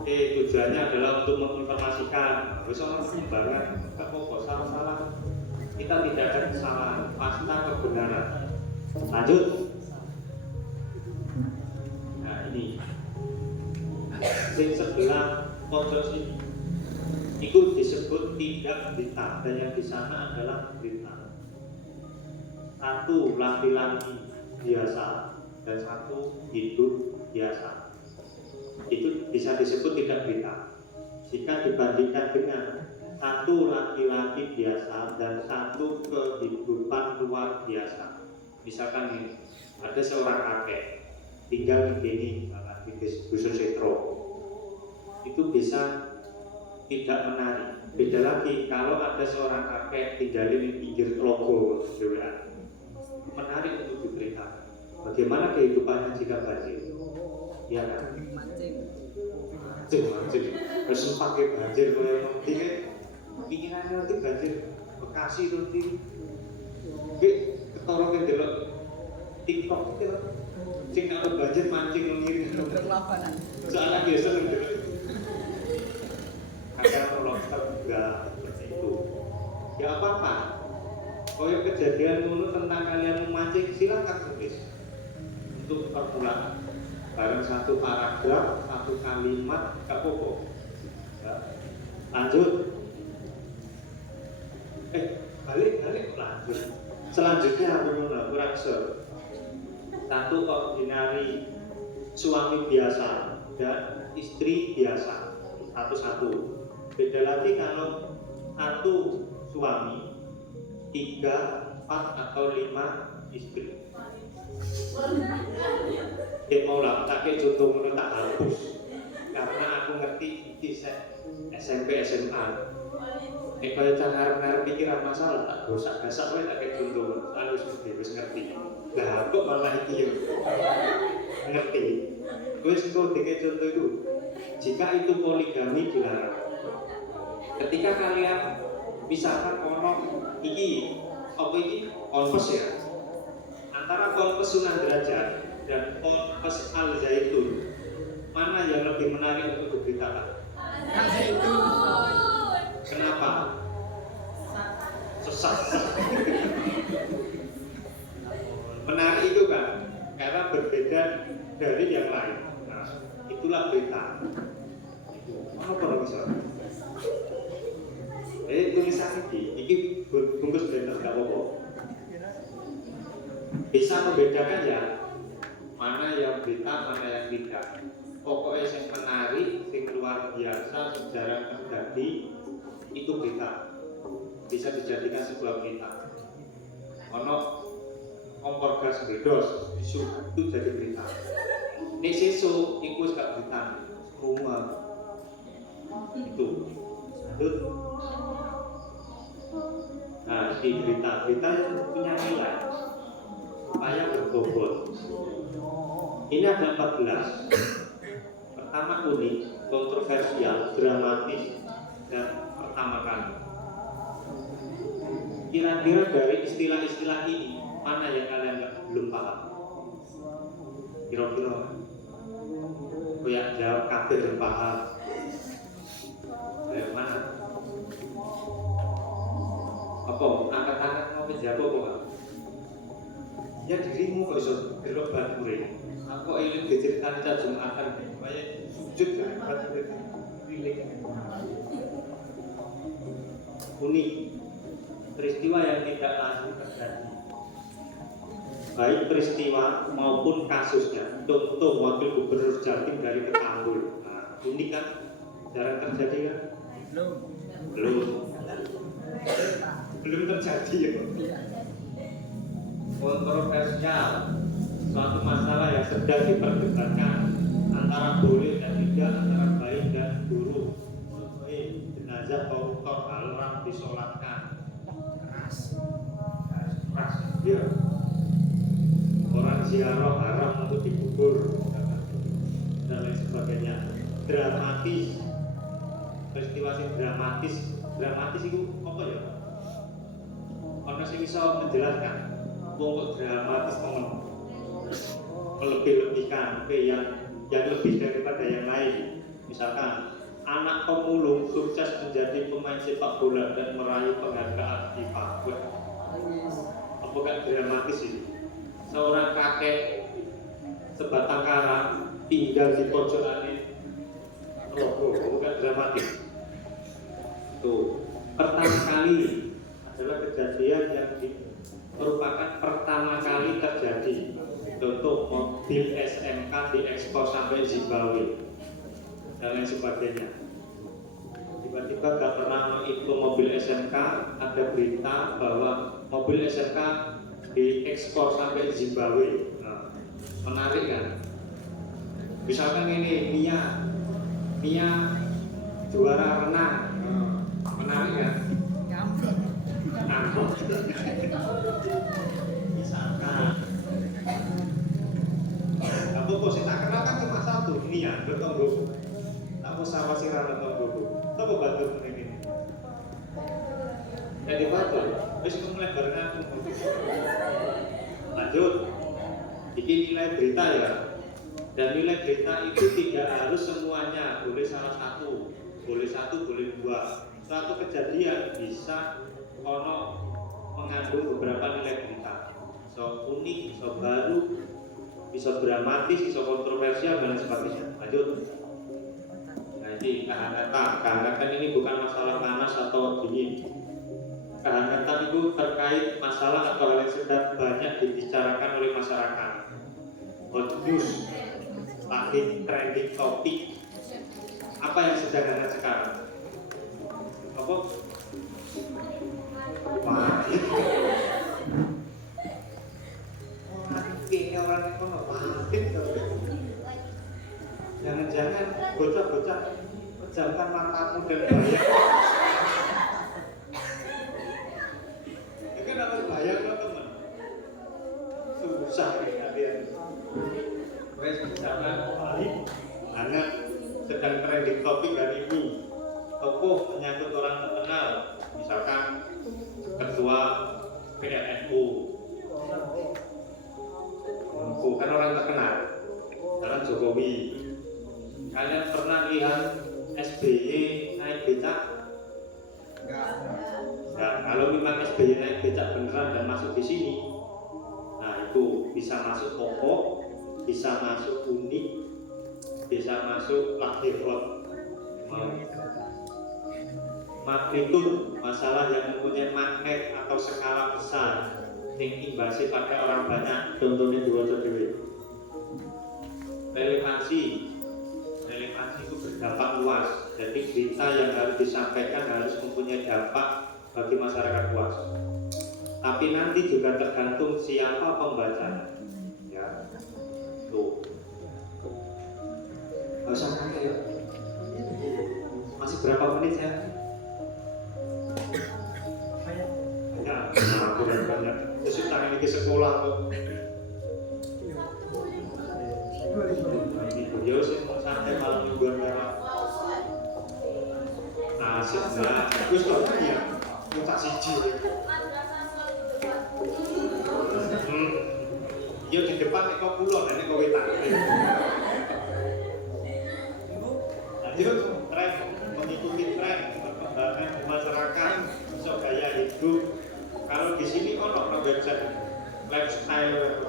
Oke, tujuannya adalah untuk menginformasikan. Wis ana perkembangan, gak apa-apa salah-salah. Kita tidak ada kesalahan, fakta kebenaran. Lanjut. Nah, ini. Sing sebelah pojok sini. Itu disebut tidak berita, dan yang di sana adalah berita. 1 laki-laki biasa dan 1 hidup biasa. Itu bisa disebut tidak berita. Jika dibandingkan dengan 1 laki-laki biasa dan 1 kehidupan luar biasa. Misalkan ini, ada seorang kakek tinggal di dusun Setro. Itu bisa tidak menarik. Beda lagi kalau ada seorang kakek tinggal di pinggir telaga, menarik untuk diberitakan. Bagaimana kehidupannya jika banjir? Ya kan? Mancing. Mancing. Terus pakai banjir kalau nanti kan pikirannya nanti banjir Bekasi nanti. Ketoro ke delok TikTok itu sing kalau banjir mancing ngiri. Berlapanan. Soalnya biasa ndelok. Agar lobster juga seperti itu. Ya apa-apa. Kalau kejadian dulu tentang kalian memancing silakan tulis untuk permulaan. Bareng 1 paragraf, 1 kalimat, gak apa-apa. Ya. Lanjut. Balik lanjut. Selanjutnya kurang ser. 1 ordinari suami biasa dan istri biasa. 1-1. Beda lagi kalau 1 suami, 3, 4 atau 5 istri. Mau lah, tapi contoh tak hapus karena aku ngerti di SMP SMA Kaya cara pikiran masalah tak gosak-gasak wae tak kayak contoh, anu wis ngerti. Lah kok malah iki yo ngerti. Wis kok dikek contoh itu. Jika itu poligami dilarang. Ketika kalian misalkan ono iki apa iki konvers ya, antara konvers Sunan Derajat dan konvers Al Zaitun, mana yang lebih menarik untuk diberitakan? Kenapa? Sesat. Menarik itu kan, karena berbeda dari yang lain. Nah, itulah berita. Apa bisa? Tulisan ini bungkus blender gak apa-apa. Bisa membedakan ya, mana yang berita, mana yang tidak. Pokoknya yang menarik, yang luar biasa, sejarah terjadi, itu berita. Bisa dijadikan sebuah berita. Ono kompor gas bedos, itu jadi berita. Ini sesu, itu gak berita. Semua itu. Nah, di berita yang punya nilai supaya berbobot. Ini ada 14. Pertama unik, kontroversial, dramatis, dan pertama kali. Kira-kira dari istilah-istilah ini mana yang kalian belum paham? Kira-kira kayak jawab kabeh belum paham. Kayak mana? Apa? Angkat tangan mau menjawab apa? Ya dirimu kok iso berlebat murid. Aku ingin diceritakan cat Jumatan supaya sujud kan pilih. Unik, peristiwa yang tidak langsung terjadi, baik peristiwa maupun kasusnya. Contoh wakil gubernur Jatim dari Ketangguh. Nah, unik kan? Jarang terjadi kan? Belum terjadi ya. Kontroversial, suatu masalah yang sedang diperdebatkan antara boleh dan tidak, antara baik dan buruk. Jenazah koruptor haram disolatkan. Keras, ya. Orang ziarah haram untuk dikubur dan lain sebagainya. Dramatis, peristiwa sing dramatis itu apa ya? Orang sing bisa menjelaskan pokok dramatis teman melebih-lebihkan yang lebih daripada yang lain. Misalkan anak pemulung sukses menjadi pemain sepak bola dan meraih penghargaan FIFA. Apakah dramatis ini? Seorang kakek sebatang karang tinggal di pojokan logo, bukan dramatis. Tuh, pertama kali adalah kejadian yang merupakan pertama kali terjadi. Contoh mobil SMK diekspor sampai Zimbabwe dan lain sebagainya. Tiba-tiba gak pernah itu mobil SMK, ada berita bahwa mobil SMK diekspor sampai Zimbabwe. Nah, menarik kan? Misalkan ini Mia juara renang, menarik kan? Misalkan aku kok tak kenal kan cuma satu, Mia bertonggo. Tak usah masih rana tonggo. Apa bantu ini? Jadi bantu, wis mulai barengan. Lanjut, ini nilai berita ya. Dan nilai berita itu tidak harus semuanya, boleh salah satu, boleh dua. Suatu kejadian bisa mengandung beberapa nilai berita. So unik, so baru, bisa dramatis, bisa kontroversial dan sebagainya. Lanjut. Nah ini kehangatan ini bukan masalah panas atau dingin. Kehangatan itu terkait masalah atau hal yang sedang banyak dibicarakan oleh masyarakat. Hot news, lagi trending topik. Apa yang sedang hangat sekarang? Apa? Wah, ini orang itu panik. Jangan-jangan bocah-bocah pejamkan matamu dan bayar. susah kalian. Wes misalkan Bali hangat sedang trending topik hari ini, tokoh menyangkut orang terkenal, misalkan ketua PNU, bukan orang terkenal, karena Jokowi. Kalian pernah lihat SBY naik becak? Nah, kalau memang SBY naik becak beneran dan masuk di sini, nah itu bisa masuk tokoh, bisa masuk unik, bisa masuk lahirot. Magnitude masalah yang mempunyai magnet atau skala besar yang imbasif pada orang banyak, contohnya dua dewi. Relevansi itu berdampak luas, jadi berita yang harus disampaikan harus mempunyai dampak bagi masyarakat luas. Tapi nanti juga tergantung siapa pembacanya, ya. Tuh, nggak usah kaget ya. Masih berapa menit ya? Nah, banyak. Terus tangan ini ke sekolah tuh. Beliau sih mau santai malam mingguan merah. Nasib lah, terus kok ya, tak siji. Yo di depan eko kulon, ini kau wetan. Lanjut, tren mengikuti tren perkembangan masyarakat, sok gaya hidup. Kalau di sini ono website lifestyle.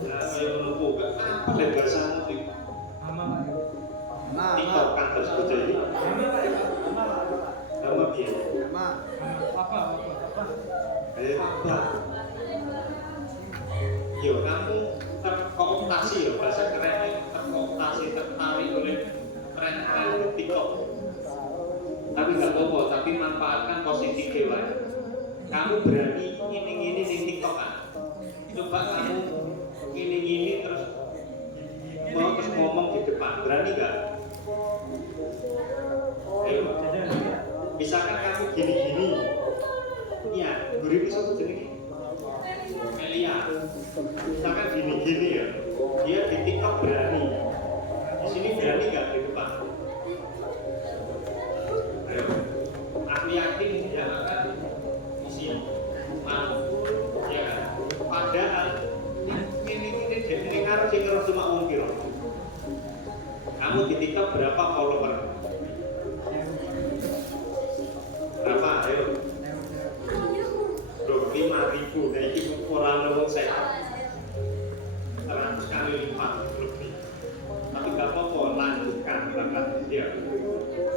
Nah, saya menunggu apa lebasan itu? TikTok kan tersebut jadi. Nama dia. Apa? Yo, kamu terkooptasi ya, bahasa kerennya terkooptasi, tertarik oleh tren-tren di TikTok. Tapi nggak apa-apa, tapi manfaatkan positif dewa. Kamu berani ini di TikTok kan? Coba kamu gini terus mau terus ngomong di depan, berani nggak? Ayo, misalkan kamu gini, ya, guru bisa begini, Melia, misalkan gini ya, dia di TikTok berani, di sini berani nggak di depan? Ayo, aku yakin dia akan isi malu, ya kan? Padahal ini harus cuma ongkir. Kamu di TikTok berapa follower? Berapa? Ayo. Bro, 5.000. Nah, ini orang ngomong saya 100 kali lipat lebih. Tapi gak apa-apa, lanjutkan bakat dia.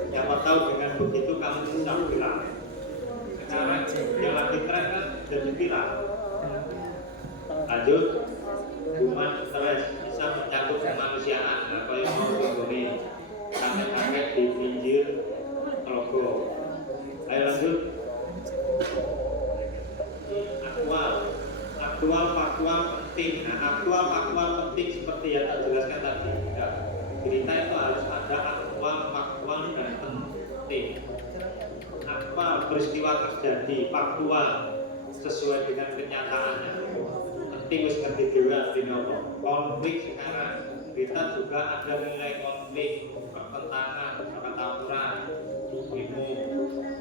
Siapa tahu dengan begitu kamu bisa viral. Sekarang yang lagi tren kan jadi viral. Lanjut. Human interest bisa menyangkut kemanusiaan. Nah, kalau yang mau ini kakek-kakek di pinggir logo. Ayo lanjut. Aktual faktual penting. Nah, aktual faktual penting seperti yang saya jelaskan tadi. Ya, berita itu harus ada aktual faktual dan penting. Aktual peristiwa terjadi, faktual sesuai dengan kenyataannya. Wis ngerti dhewe dinopo. Konflik sekarang kita juga ada nilai konflik, pertentangan, pertempuran, ilmu,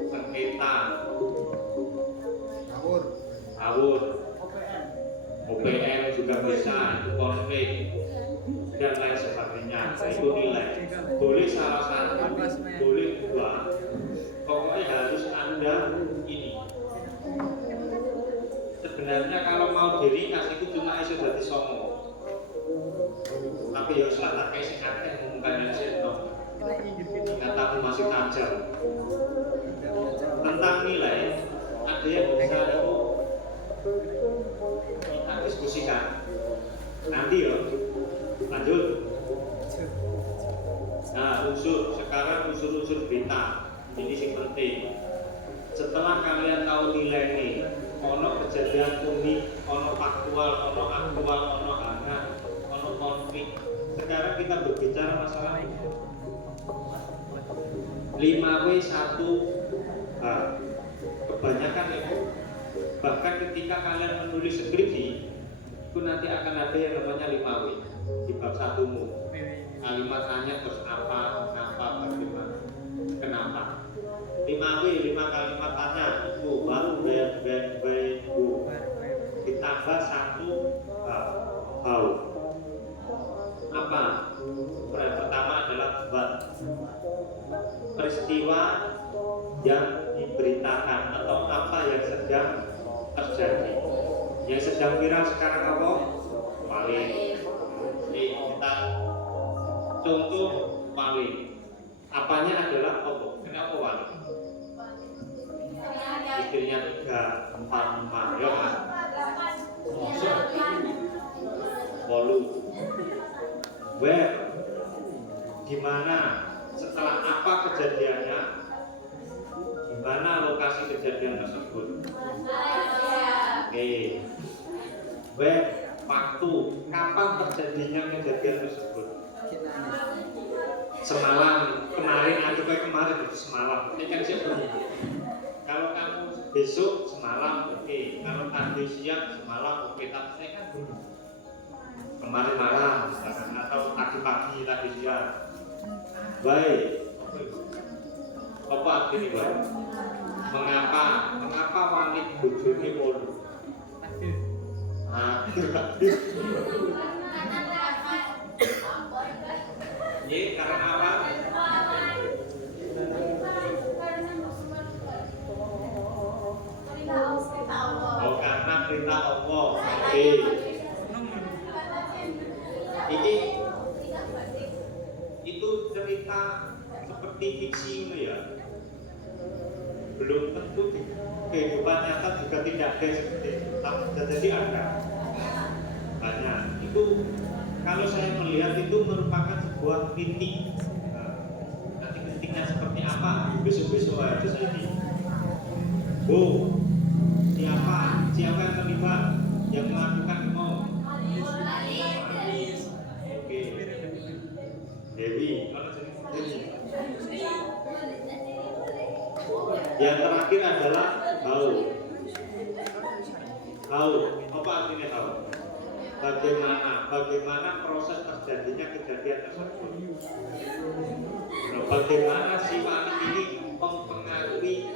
sengketa, awur, OPM juga bisa konflik dan lain sebagainya. Itu nilai. Boleh salah satu, boleh dua. Pokoknya harus ada ini. Sebenarnya kalau mau diringkas itu cuma isu dari songo. Tapi ya salah tak kayak akeh mungkin yang senong. Kataku masih tajam. Tentang nilai, ada yang bisa kita diskusikan. Nanti ya, lanjut. Nah, sekarang unsur berita ini sih penting. Setelah kalian tahu nilai ini, ono kejadian unik, ono faktual, ono aktual, ono hangat, ono konflik. Sekarang kita berbicara masalah 5W1H. Kebanyakan itu Bahkan ketika kalian menulis skripsi, itu nanti akan ada yang namanya 5W di bab 1-mu. Kalimat tanya terus apa, kenapa, bagaimana, kenapa. 5W, 5 kalimat tanya itu baru bu. Ditambah 1 how. Apa? Yang pertama adalah what. Peristiwa yang diberitakan atau apa yang sedang terjadi. Yang sedang viral sekarang apa? Maling. Ini kita contoh maling. Apanya adalah apa? Kenapa maling? Istrinya 3, 4, 5, ya kan? Bolu. Where? Di mana? Setelah apa kejadiannya? Di mana lokasi kejadian tersebut? Oke. Where? Waktu. Kapan terjadinya kejadian tersebut? Semalam. Kemarin. Aduh kayak kemarin itu semalam. Ini kan siapa? Kalau kamu besok semalam, oke. Kalau tadi siang semalam, oke. Tapi saya kan dulu. Kemarin malam, atau tadi pagi, tadi siang. Baik. Apa artinya baik? Mengapa? Mengapa wanita bojone polu? Ini karena apa? Oh, karena perintah Allah. Oke. Ini itu cerita seperti fiksi itu ya. Belum tentu di kehidupan nyata juga tidak ada seperti itu. Tapi jadi ada banyak. Itu kalau saya melihat itu merupakan sebuah titik. Nanti titiknya seperti apa? Besok-besok aja ini. Siapa yang terlibat yang melakukan mau? Oke. Dewi, mana jadi? Yang terakhir adalah how. Apa artinya how? Bagaimana proses terjadinya kejadian tersebut? Bagaimana si wanita ini mempengaruhi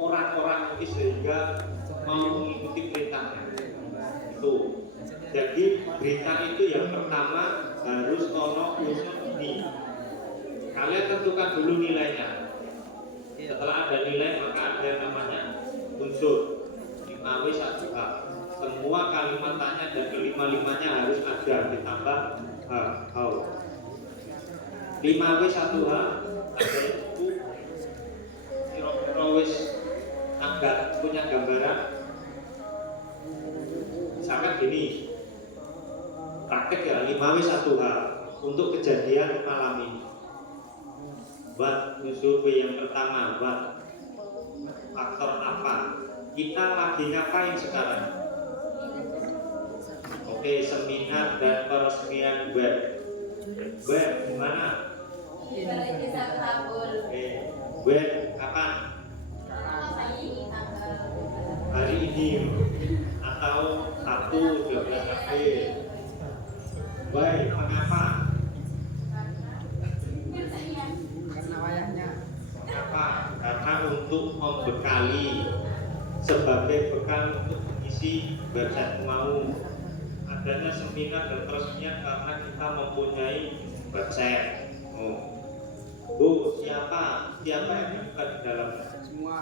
orang-orang ini sehingga mau mengikuti beritanya. Itu. Jadi berita itu yang pertama harus ono unsur ini. Kalian tentukan dulu nilainya. Setelah ada nilai maka ada yang namanya unsur 5W 1H. Semua kalimat tanya dan kelima-limanya harus ada ditambah how. 5W 1H ada itu kira-kira wis agak punya gambaran. Misalkan gini, praktek ya 5W 1H untuk kejadian malam ini. Buat unsur W yang pertama, buat faktor apa? Kita lagi ngapain sekarang? Oke, seminar dan peresmian web. Web gimana? Di Balai Desa Ketambul. Web kapan? Hari ini atau Sabtu 12 April. Baik, mengapa? Karena wayahnya. Mengapa? Karena untuk membekali sebagai bekal untuk mengisi website mau adanya seminar dan peresmian karena kita mempunyai website. Siapa yang terlibat di dalamnya? Semua.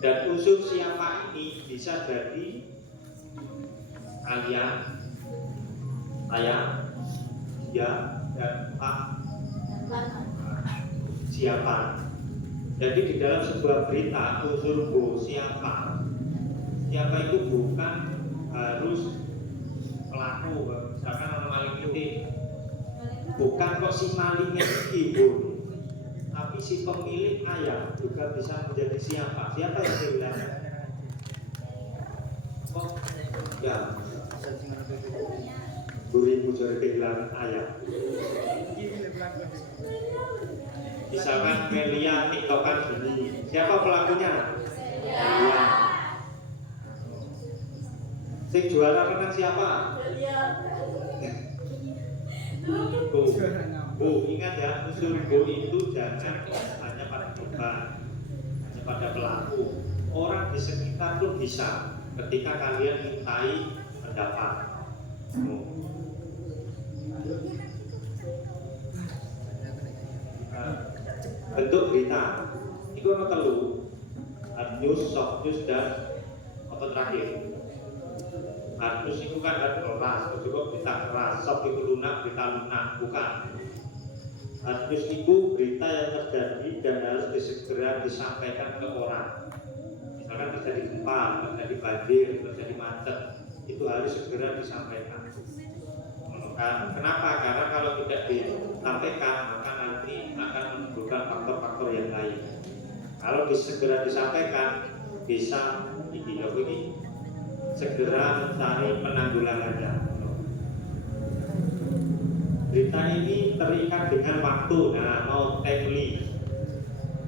Dan unsur siapa ini bisa jadi kalian, saya, dia, dan Pak. Siapa? Jadi di dalam sebuah berita unsur siapa? Siapa itu bukan harus pelaku, misalkan orang maling ini, bukan kok si malingnya ibu, tapi si pemilik ayam juga bisa menjadi siapa? Siapa yang kehilangan? Oh, ya, beribu jari kehilangan ayam. Misalkan Melia tiktokan gini, siapa pelakunya? Melia. Sing juara renang siapa? Bu, Bu, ingat ya, unsur Bu itu jangan hanya pada korban, hanya pada pelaku. Orang di sekitar pun bisa ketika kalian mintai pendapat. Bentuk berita itu ada telu, hard news, soft news, dan apa terakhir. Hard news itu kan ada keras, juga berita keras, soft itu lunak, berita lunak, bukan. Hard news itu berita yang terjadi dan harus segera disampaikan ke orang. Misalkan terjadi gempa, terjadi banjir, terjadi macet, itu harus segera disampaikan. Kenapa? Karena kalau tidak disampaikan maka nanti akan menimbulkan faktor-faktor yang lain. Kalau segera disampaikan bisa ini segera mencari penanggulangannya. Berita ini terikat dengan waktu. Nah, mau timely,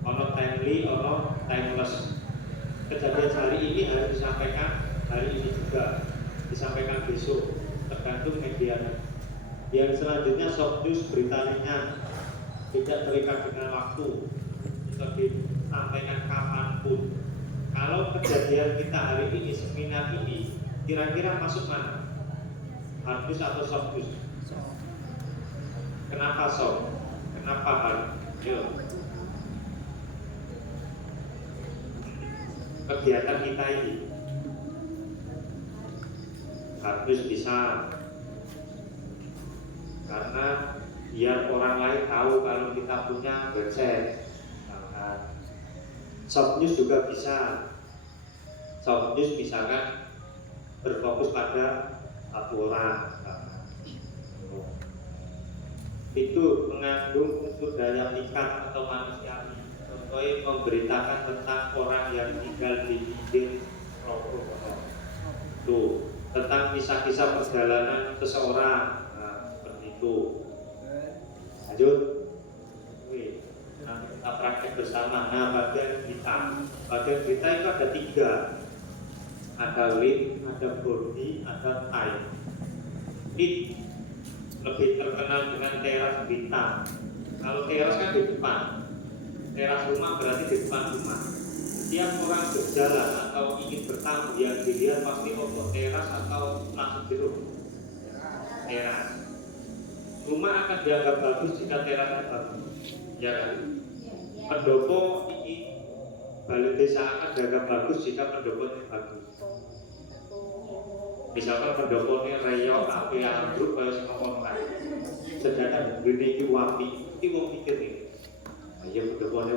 ono timeless. Kejadian hari ini harus disampaikan hari ini juga, disampaikan besok, tergantung media. Yang selanjutnya soft news, berita ringan, tidak terikat dengan waktu, bisa disampaikan kapanpun. Kalau kejadian kita hari ini, seminar ini, kira-kira masuk mana? Hard news atau soft news? Kenapa soft? Kenapa hard? Yuk. Kegiatan kita ini hard news bisa, karena biar orang lain tahu kalau kita punya website. Soft news juga bisa. Soft news misalkan berfokus pada satu orang. Itu mengandung unsur daya pikat atau manusiawi. Contohnya memberitakan tentang orang yang tinggal di pinggir rokok. Tuh, tentang kisah-kisah perjalanan seseorang. Itu lanjut, kita praktek bersama. Nah, bagian berita itu ada 3, ada lead, ada body, ada time. Lead lebih terkenal dengan teras berita. Kalau teras kan di depan, teras rumah berarti di depan rumah. Setiap orang berjalan atau ingin bertamu yang dilihat pasti teras atau langsung jeruk. Teras. Rumah akan dianggap bagus jika terasnya bagus, ya kan? Pendopo ini balai desa akan dianggap bagus jika pendoponya bagus. Misalkan pendoponya reyok, api, ambruk, kalau semua orang. Sedangkan ini wapi, ini mau pikir nih. Ya pendoponya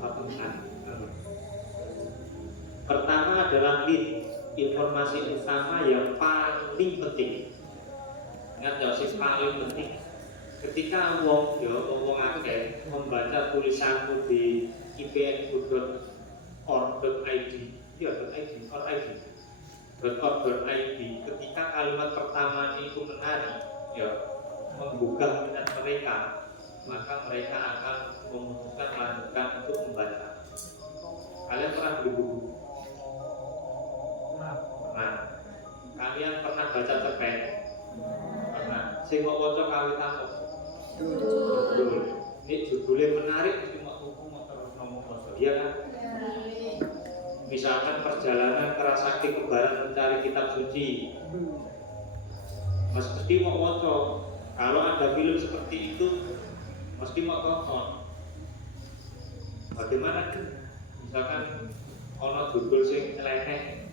apa? Pertama adalah lead, informasi utama yang paling penting. Ingat ya, sing paling penting ketika wong akeh membaca tulisanmu di ipnu.org.id, .org.id, ketika kalimat pertama itu menarik, ya, menggugah minat mereka, maka mereka akan memutuskan melanjutkan untuk membaca. Kalian pernah beli buku? Nah, kalian pernah baca cerpen? Nah, sing kok waca kawit apa? Betul. Ini judulnya menarik, mesti mau tuku mau terus ngomong waca. Iya kan? Misalkan perjalanan ke Sakti ke barat mencari kitab suci. Mesti mau waca. Kalau ada film seperti itu, mesti mau tonton. Bagaimana tuh? Misalkan ono judul sing nyeleneh,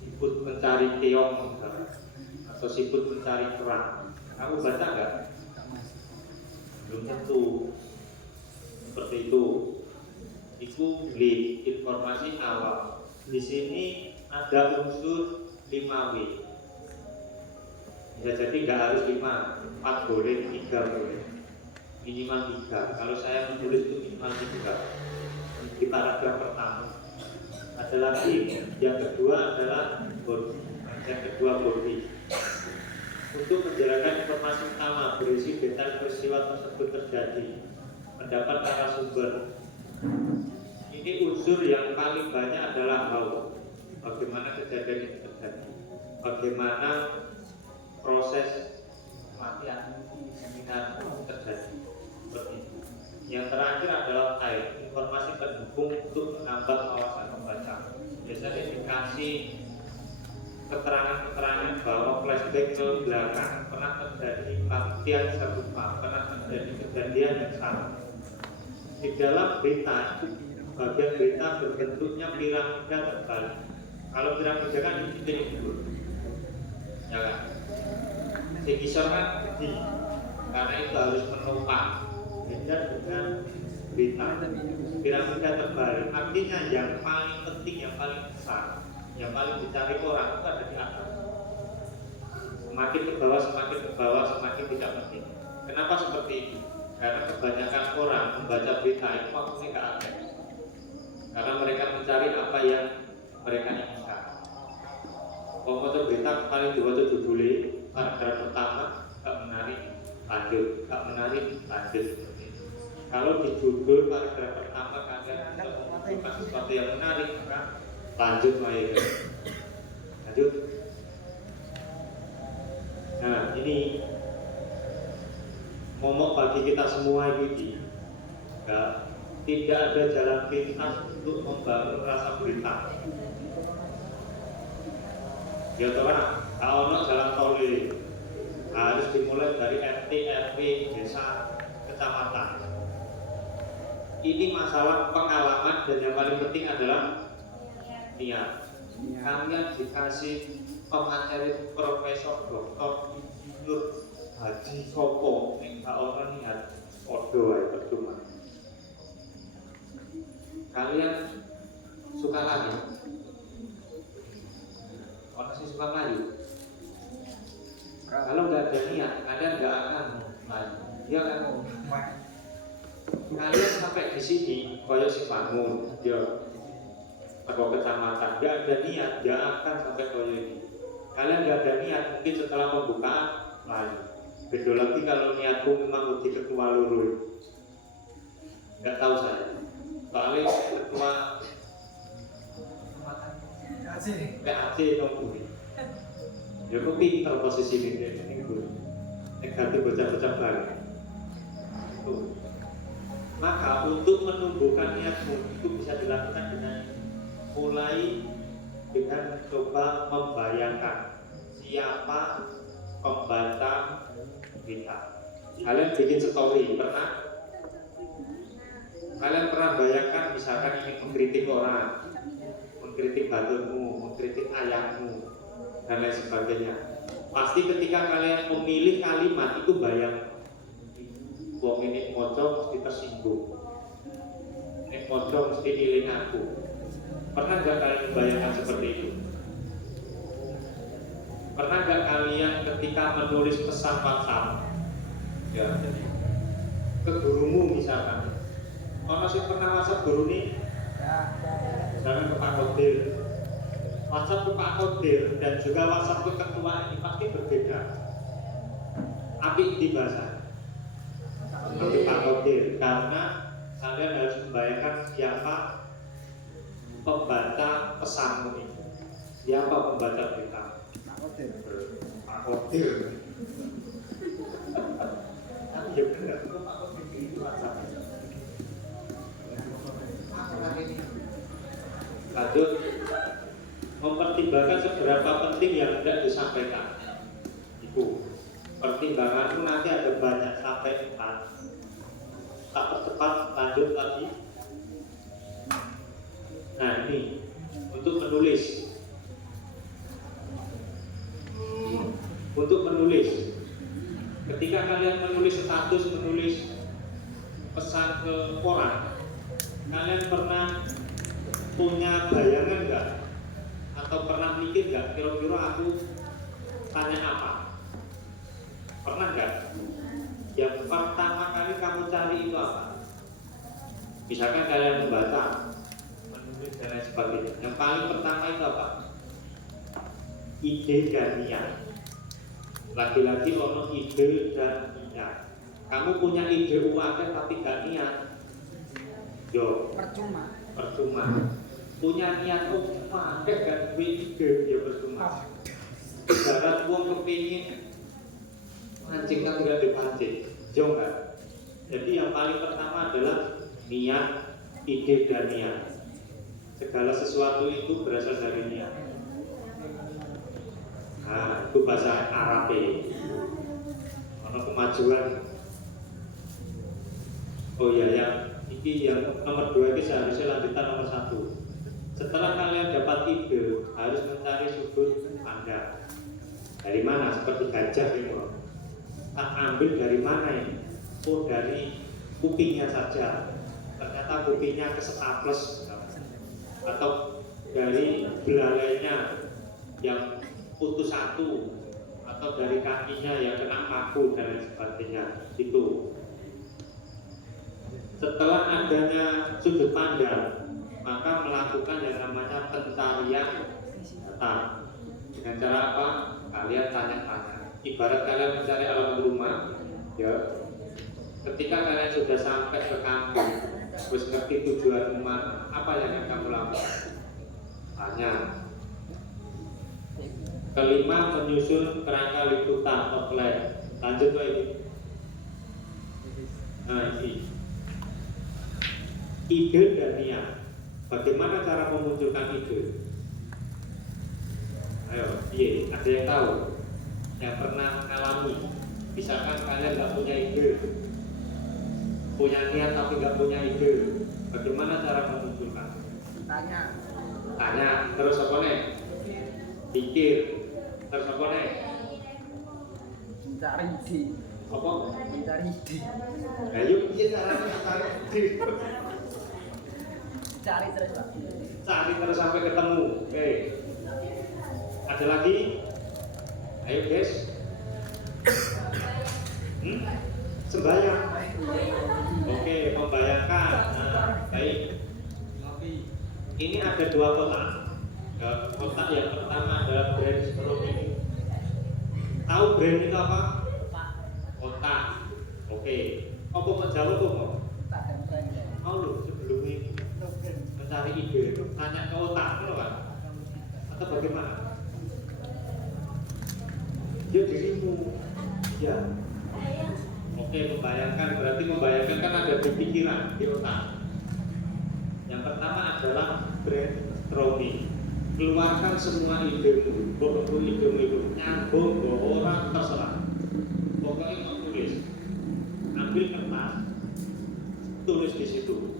siput mencari keong misalkan, atau siput mencari kerang. Kamu baca nggak? Belum tentu. Seperti itu. Itu lead, informasi awal. Di sini ada unsur 5W. Bisa jadi nggak harus 5, 4 boleh, 3 boleh, minimal 3. Kalau saya menulis itu minimal 3 di paragraf pertama. Ada lagi, yang kedua adalah body. Yang kedua body. Untuk menjalankan informasi utama berisi detail peristiwa tersebut terjadi, pendapat narasumber. Ini unsur yang paling banyak adalah how. bagaimana kejadian itu terjadi, bagaimana proses latihan seminar terjadi seperti itu. Yang terakhir adalah informasi pendukung untuk menambah wawasan membaca. Biasanya dikasih keterangan-keterangan bahwa flashback ke belakang pernah terjadi latihan serupa, pernah terjadi kejadian yang sama. Di dalam berita, bagian berita berbentuknya piramida terbalik. Kalau piramida kan ini dulu, ya kan? Segisor kan gede, karena itu harus menopang. Beda dengan berita, piramida terbalik. Artinya yang paling penting, yang paling besar, yang paling dicari orang itu ada di atas. Semakin ke bawah, semakin ke bawah, semakin tidak penting. Kenapa seperti itu? Karena kebanyakan orang membaca berita itu waktunya nggak ada. Karena mereka mencari apa yang mereka inginkan. Pokoknya berita paling dibaca judulnya, paragraf pertama nggak menarik, lanjut, nggak menarik, lanjut. Kalau di judul paragraf pertama kalian menemukan sesuatu yang menarik, maka lanjut lagi. Lanjut. Nah, ini momok bagi kita semua ini, ya, tidak ada jalan pintas untuk membangun rasa berita. Ya orang, kalau jalan tol harus dimulai dari RT, RW, desa, kecamatan. Ini masalah pengalaman dan yang paling penting adalah niat. Kalian dikasih pemateri profesor, doktor, insinyur, haji, sopo, enggak orang niat, podo aja percuma. Kalian suka lagi? Orang sih suka maju. Kalau nggak ada niat, kalian nggak akan maju. Dia kan? Kalian sampai di sini, koyo si bangun, dia atau kecamatan, nggak ada niat, nggak akan sampai koyo ini. Kalian nggak ada niat, mungkin setelah pembukaan maju. Beda lagi kalau niatku memang di ketua luru, nggak tahu saya. Soalnya ketua PAC nunggu. Ya kok pinter posisi ini guru. Negatif bocah-bocah baru. Maka untuk menumbuhkan niatmu itu bisa dilakukan dengan mulai dengan coba membayangkan siapa pembaca berita. Kalian bikin story, pernah? Kalian pernah bayangkan misalkan ingin mengkritik orang, mengkritik baturmu, mengkritik ayahmu, dan lain sebagainya. Pasti ketika kalian memilih kalimat itu bayang, wong ini moco mesti tersinggung, ini moco mesti iling aku. Pernah gak kalian membayangkan seperti itu? Pernah gak kalian ketika menulis pesan WhatsApp, ya, ke gurumu misalkan, ono sih pernah WhatsApp guru nih, misalnya ke Pak Kodir, WhatsApp ke Pak Kodir dan juga WhatsApp ke ketua ini pasti berbeda. Api di bahasa ke Pak Kodir, karena kalian harus membayangkan siapa pembaca pesanmu itu, siapa pembaca berita. Pak Kodir. Ya benar, Pak Kodir itu WhatsApp. Lanjut, mempertimbangkan seberapa penting yang hendak disampaikan. Itu pertimbanganmu nanti ada banyak sampai 4. Tak percepat, lanjut lagi. Nah ini untuk menulis. Untuk menulis, ketika kalian menulis status, menulis pesan ke orang, kalian pernah punya bayangan nggak? Atau pernah mikir nggak kira-kira aku tanya apa? Pernah nggak? Yang pertama kali kamu cari itu apa? Misalkan kalian membaca, menulis dan lain sebagainya. Yang paling pertama itu apa? Ide dan niat. Lagi-lagi ono ide dan niat. Kamu punya ide uangnya tapi gak niat, yo percuma. Punya niat pakai kan ide ya percuma. Ibarat wong kepingin mancing kan nggak dipancing, jauh kan? Jadi yang paling pertama adalah niat, ide dan niat. Segala sesuatu itu berasal dari niat. Nah, itu bahasa Arab ini. Ono kemajuan. Oh ya, yang nomor 2 ini seharusnya lanjutan nomor 1. Setelah kalian dapat ide, harus mencari sudut pandang. Dari mana? Seperti gajah ini. Tak ambil dari mana ini? Oh, dari kupingnya saja. Ternyata kupingnya kesetaples. Atau dari belalainya yang putus satu, atau dari kakinya yang kena paku dan lain sebagainya. Itu. Setelah adanya sudut pandang, maka melakukan yang namanya pencarian data. Dengan cara apa? Kalian tanya-tanya. Ibarat kalian mencari alamat rumah, ya. Ketika kalian sudah sampai ke kampung, terus ngerti tujuan rumah, apa yang akan kamu lakukan? Tanya. Kelima, menyusun kerangka liputan outline. Lanjut lagi. Nah, ini ide dan niat. Bagaimana cara memunculkan ide? Ayo, iya, ada yang tahu? Yang pernah mengalami? Misalkan kalian nggak punya ide, punya niat tapi nggak punya ide, bagaimana cara memunculkan? Tanya, terus apa nih? Pikir, terus apa nih? Mencari ide. Apa? Mencari ide. Ayo, iya caranya mencari ide. Cari terus Pak. Cari terus sampai ketemu. Oke. Ada lagi? Ayo guys. Sembahyang. Oke, membayangkan. Nah, baik. Ini ada 2 kotak. Kotak yang pertama adalah brainstorming. Tahu brain itu apa? Kotak. Oke. Apa kok jauh tuh mau? Tak dan brand. Mau lu sebelum ini mencari ide, tanya ke otak, kan? Atau bagaimana? Ya dirimu, ya. Oke, membayangkan, berarti membayangkan kan ada di pikiran, di otak. Yang pertama adalah brainstorming. Keluarkan semua idemu, idemu itu nyambung, orang terserah. Pokoknya mau tulis, ambil kertas, tulis di situ.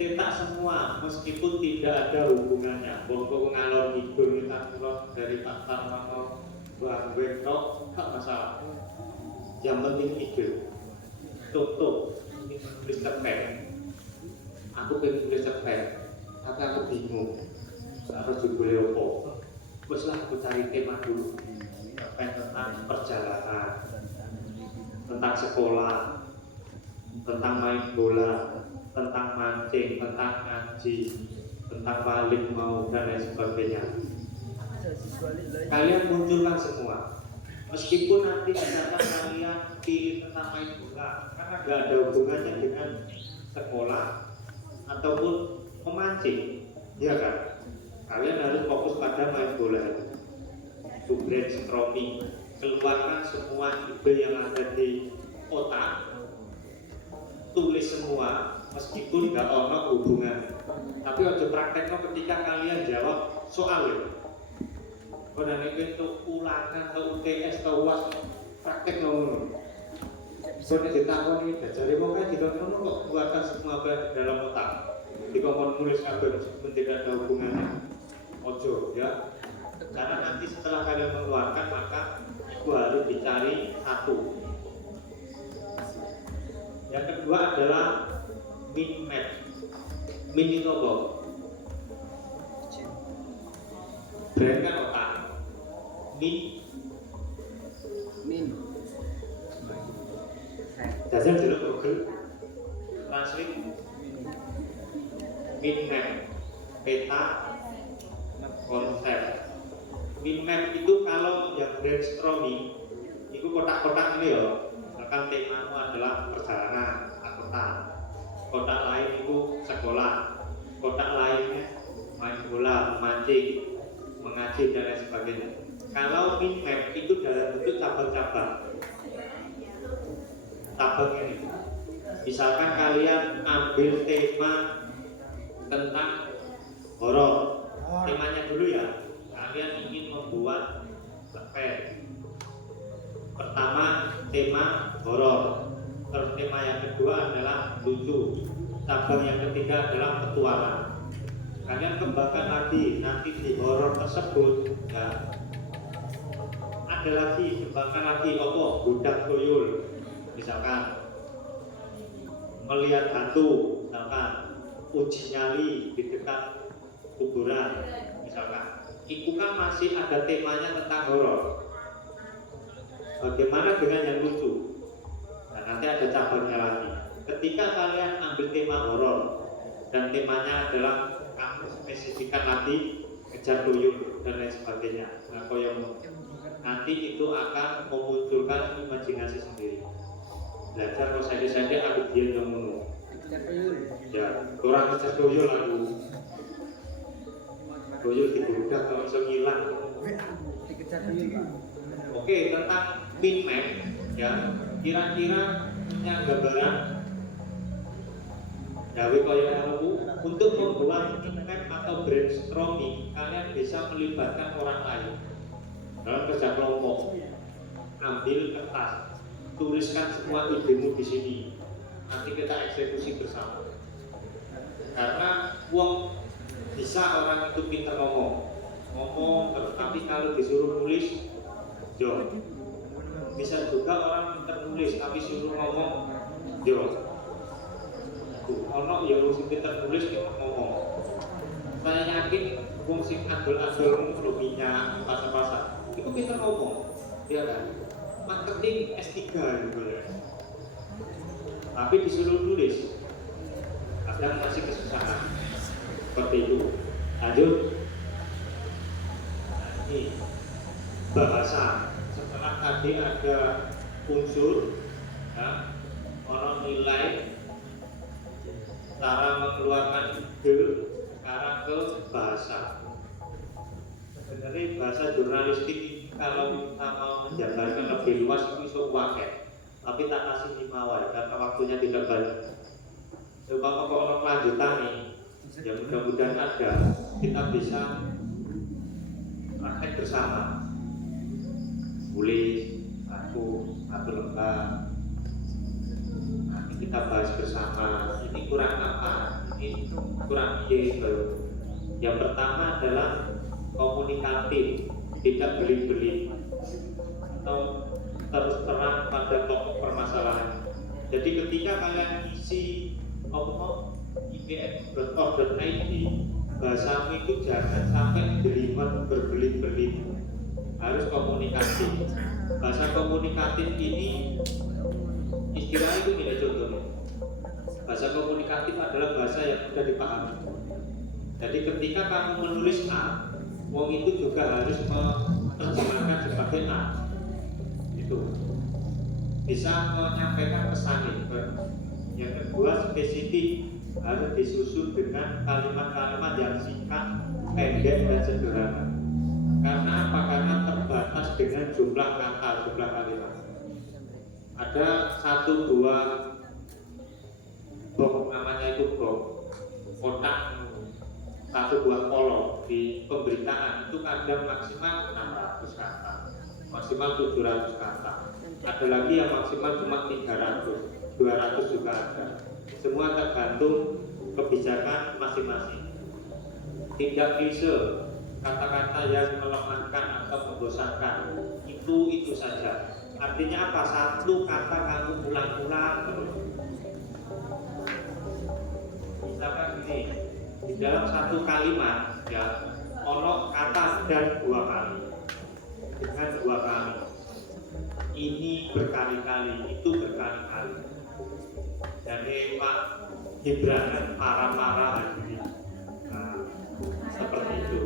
Cetak semua, meskipun tidak ada hubungannya. Bongko ngalor ngidul kita kulon dari Pak Tarmono, Bang Bentok, tak masalah. Yang penting ide. Contoh, ini menulis cerpen. Aku pengen tulis cerpen, tapi aku bingung. Harus judulnya apa? Terus lah aku cari tema dulu. Cerpen tentang perjalanan, tentang sekolah, tentang main bola, tentang mancing, tentang ngaji, tentang balik mau dan lain sebagainya. Kalian munculkan semua. Meskipun nanti misalkan kalian pilih tentang main bola, karena nggak ada hubungannya dengan sekolah ataupun memancing, ya kan? Kalian harus fokus pada main bola itu. Brainstorming, keluarkan semua ide yang ada di otak, tulis semua. Meskipun nggak ono hubungan, tapi waktu prakteknya ketika kalian jawab soal ya, kalau itu ulangan atau UTS atau UAS praktek ngomong, soalnya ditakoni dari mau kan tidak ngono kok keluarkan semua dalam otak, dikongkon nulis kabel meskipun tidak ada hubungannya, ojo ya, karena nanti setelah kalian mengeluarkan maka itu harus dicari satu. Yang kedua adalah min map. Min itu apa? Brain kan otak. Min jajal dulu Google Translate min map, peta konsep. Min map itu kalau yang brainstorming itu kotak-kotak ini ya, akan temamu adalah perjalanan, angkutan. Kotak lain itu sekolah, kotak lainnya main bola, memancing, mengaji dan lain sebagainya. Kalau minmap itu dalam bentuk cabang-cabang. Cabang ini. Misalkan kalian ambil tema tentang horor. Temanya dulu ya. Kalian ingin membuat cerpen. Pertama tema horor. Terus tema yang kedua adalah lucu. Cabang yang ketiga adalah petualang. Kalian kembangkan lagi nanti di horor tersebut ya. Ada lagi, kembangkan lagi budak tuyul misalkan, melihat hantu misalkan, uji nyali di dekat kuburan misalkan. Itu kan masih ada temanya tentang horor. Bagaimana dengan yang lucu? Nah, nanti ada cabangnya lagi. Ketika kalian ambil tema horor dan temanya adalah kamu spesifikkan lagi kejar tuyul dan lain sebagainya. Nah, nanti itu akan memunculkan imajinasi sendiri. Belajar kalau saya aku dia yang ngono. Ya, orang kejar tuyul aku. Tuyul dibudak kalau bisa ngilang. Oke, tentang minmap ya, kira-kira punya gambaran gawe kaya ngono untuk membuat minmap atau brainstorming. Kalian bisa melibatkan orang lain dalam kerja kelompok. Ambil kertas, tuliskan semua idemu di sini. Nanti kita eksekusi bersama. Karena bisa orang itu pintar ngomong, terus tapi kalau disuruh nulis, bisa juga orang pintar nulis tapi suruh ngomong, ono ya sing pintar nulis kita ngomong. Saya yakin wong sing adol-adol ngono minyak pasar-pasar itu pintar ngomong, ya kan? Marketing S3 gitu ya. Tapi disuruh nulis, kadang masih kesusahan. Seperti itu. Lanjut. Nah, ini bahasa. Setelah tadi ada unsur, ya, orang nilai, cara mengeluarkan ide, sekarang ke bahasa. Sebenarnya bahasa jurnalistik kalau kita mau menjabarkan lebih luas itu iso waket, tapi tak kasih 5 wae karena waktunya tidak banyak. Coba kalau kelanjutan nih, ya mudah-mudahan ada, kita bisa praktek bersama. Tulis satu lembar. Nanti kita bahas bersama. Ini kurang apa? Ini kurang Y. Yang pertama adalah komunikatif, tidak beli-beli atau terus terang pada pokok permasalahan. Jadi ketika kalian isi IPN.org.id, bahasamu itu jangan sampai jelimet berbelit-belit, harus komunikatif. Bahasa komunikatif ini istilah itu tidak contohnya. Bahasa komunikatif adalah bahasa yang mudah dipahami. Jadi ketika kamu menulis A, wong itu juga harus menerjemahkan sebagai A. Itu bisa menyampaikan pesan itu. Yang kedua, spesifik, harus disusun dengan kalimat-kalimat yang singkat, pendek dan sederhana. Karena apa? Karena terbatas dengan jumlah kata, jumlah kalimat. Ada 1-2 box, namanya itu box, kotak, 1 buah kolom di pemberitaan itu kadang maksimal 600 kata, maksimal 700 kata. Ada lagi yang maksimal cuma 300, 200 juga ada. Semua tergantung kebijakan masing-masing. Tidak bisa kata-kata yang melemahkan atau membosankan, itu saja. Artinya apa? Satu kata kamu ulang-ulang terus. Misalkan ini, di dalam satu kalimat ya, ono kata dan 2 kali. Dengan 2 kali. Ini berkali-kali, itu berkali-kali. Jadi Pak Gibran kan marah-marah begini. Nah, seperti itu.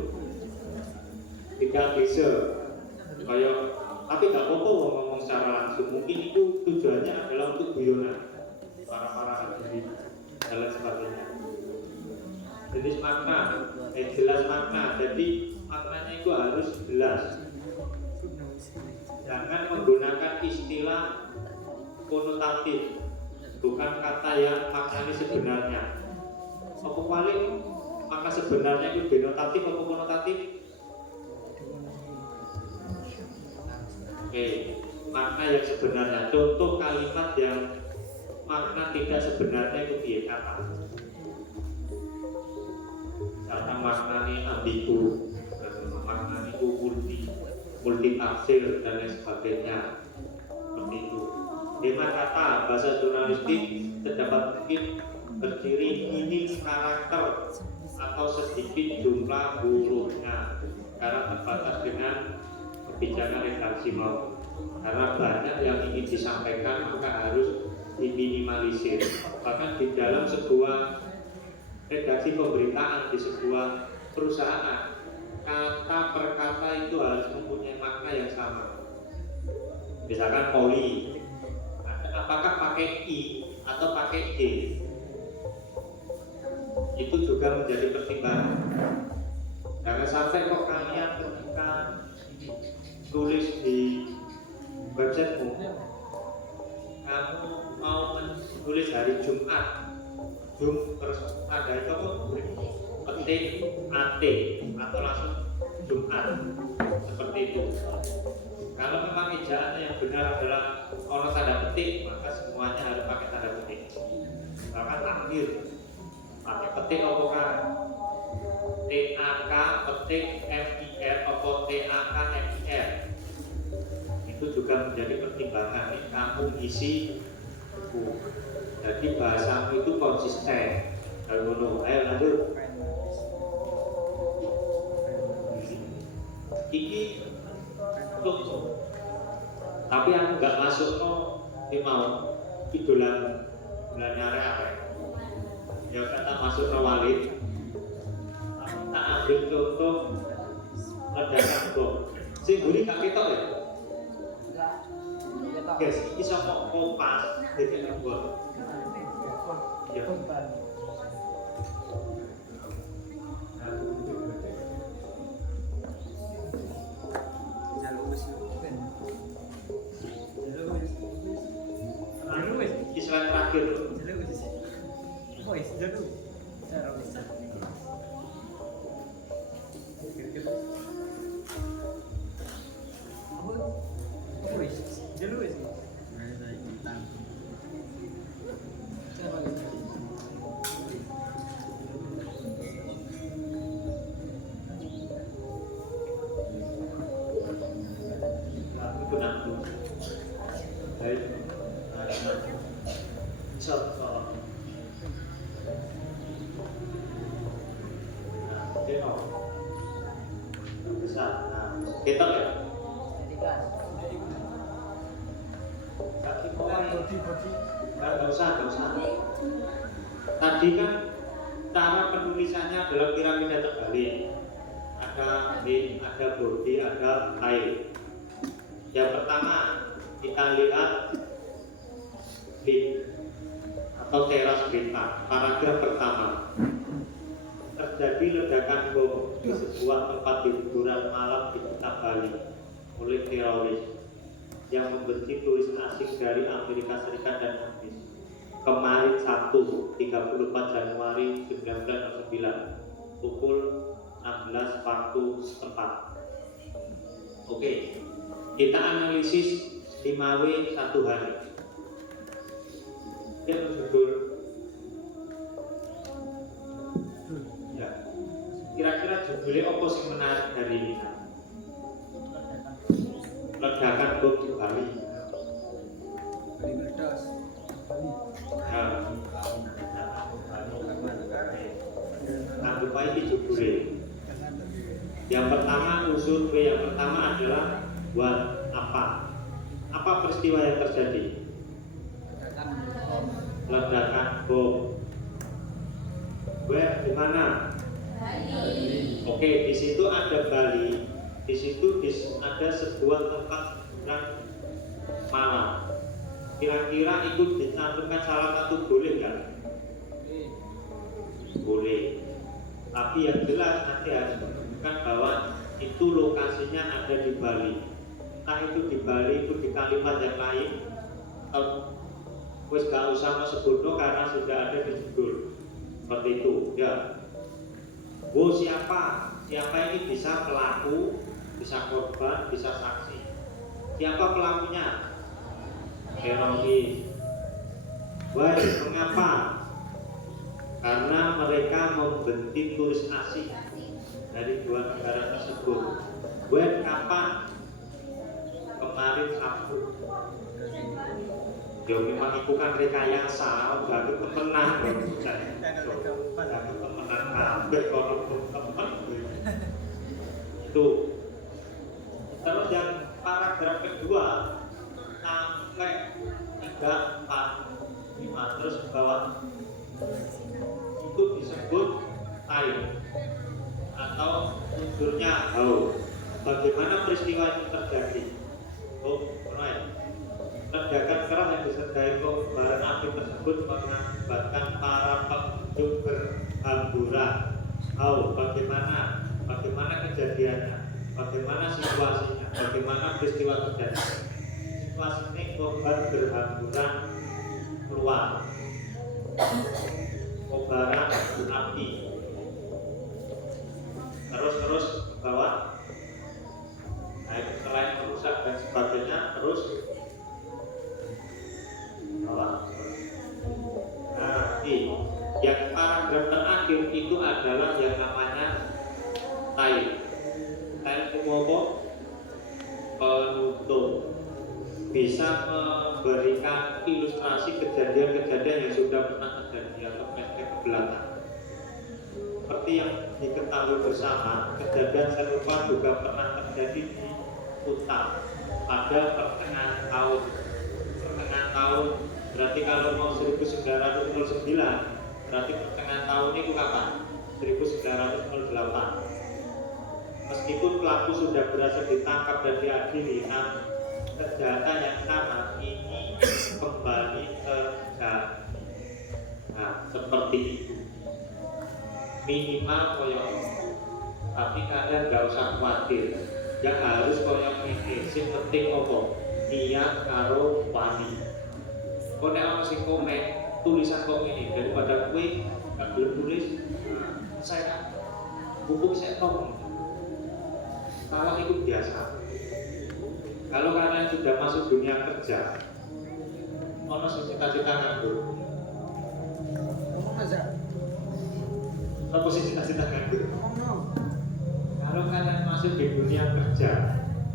Tidak bisa kayak, tapi nggak apa-apa ngomong secara langsung. Mungkin itu tujuannya adalah untuk guyonan, marah-marah begini dan lain sebagainya. Jenis makna jelas makna. Jadi maknanya itu harus jelas. Jangan menggunakan istilah konotatif, bukan kata yang maknanya sebenarnya. Apa paling maka sebenarnya itu denotatif atau konotatif? Oke, makna yang sebenarnya. Contoh kalimat yang makna tidak sebenarnya itu piye kata? Karena maknanya ambigu, maknanya itu multi tafsir dan lain sebagainya. Seperti itu. Lima kata bahasa jurnalistik terdapat mungkin berdiri minim karakter atau sedikit jumlah hurufnya karena terbatas dengan kebijakan redaksi mau. Karena banyak yang ingin disampaikan maka harus diminimalisir. Bahkan di dalam sebuah redaksi pemberitaan di sebuah perusahaan, kata per kata itu harus mempunyai makna yang sama. Misalkan poli, apakah pakai i atau pakai d? Itu juga menjadi pertimbangan. Jangan sampai kok kalian ketika tulis di websitemu, kamu mau menulis hari Jumat, terus ada itu petik at atau langsung Jumat, seperti itu. Kalau memang ejaannya yang benar adalah orang tanda petik, maka semuanya harus pakai tanda petik. Bahkan akhir pakai petik apa kan? TAK petik MIR atau TAK MIR. Itu juga menjadi pertimbangan. Kamu isi buku. Jadi bahasamu itu konsisten. Kalau ayo lanjut. Ini contoh. Tapi aku nggak masuk di mau idolan bulannya apa? Ya kata masuk Walid. Tak ambil contoh ledakan bom. Sing guri gak ketok ya? Guys, iso kok kompas dengan bom. Ya. Istilah terakhir. Kita ya. Nggak usah. Tadi kan cara penulisannya adalah piramida terbalik. Ada head, ada body, ada tail. Yang pertama kita lihat head atau teras berita. Paragraf pertama. Terjadi ledakan bom di sebuah tempat hiburan malam di kota Bali oleh teroris yang membenci turis asing dari Amerika Serikat dan Inggris. Kemarin Sabtu 34 Januari 1909 pukul 16 waktu setempat. Oke, kita analisis 5W 1 hari. Ya, betul. Ya. Kira-kira judulnya apa sih menarik dari ini? Ledakan bom di Bali. Anggap aja judulnya. Yang pertama unsur W yang pertama adalah buat apa? Apa peristiwa yang terjadi? Ledakan bom. Where di mana? Oke, di situ ada Bali. Di situ ada sebuah tempat hiburan malam. Kira-kira itu dicantumkan salah satu boleh nggak? Boleh. Tapi yang jelas nanti harus menunjukkan bahwa itu lokasinya ada di Bali. Entah itu di Bali, itu di kalimat yang lain, atau wis gak usah sebutno karena sudah ada di judul. Seperti itu, ya. Siapa? Siapa ini bisa pelaku, bisa korban, bisa saksi. Siapa pelakunya? Teroris. Mengapa? Karena mereka membentik turis asing dari dua negara tersebut. Kapan? Kemarin Sabtu. Ya memang itu kan rekayasa, baru kemenang baru kemenang hampir kalau temen itu. Terus yang paragraf kedua sampai 3, 4, 5 terus ke bawah itu disebut air atau unsurnya haus. Bagaimana peristiwa itu terjadi? Ledakan keras yang disertai kobaran api tersebut mengakibatkan para pengunjung berhamburan. Bagaimana kejadiannya? Bagaimana situasinya? Bagaimana peristiwa terjadi? Situasi ini korban berhamburan keluar. Kobaran api. Terus ke bawah. Nah, selain merusak dan sebagainya, terus bawah. Nah, yang paragraf terakhir itu adalah yang namanya tail. Tail itu apa? Penutup. Bisa memberikan ilustrasi kejadian-kejadian yang sudah pernah terjadi atau flashback ke belakang. Seperti yang diketahui bersama, kejadian serupa juga pernah terjadi di Kuta pada pertengahan tahun. Berarti kalau mau 1909, berarti pertengahan tahun itu kapan? 1908. Meskipun pelaku sudah berhasil ditangkap dan diadili, kejahatan yang sama ini kembali terjadi. Nah, seperti itu. Minimal koyok, tapi kalian gak usah khawatir. Gak harus koyok ini. Sing penting apa? Niat karo wani. Kau nek ono sing komen tulisan kok ini daripada kue gak belum tulis. Saya hukum saya tong. Kalau itu biasa. Kalau kalian sudah masuk dunia kerja, ono sing cita-cita nganggur. Apa sih cita-cita nganggur? Kalau kalian masuk di dunia kerja,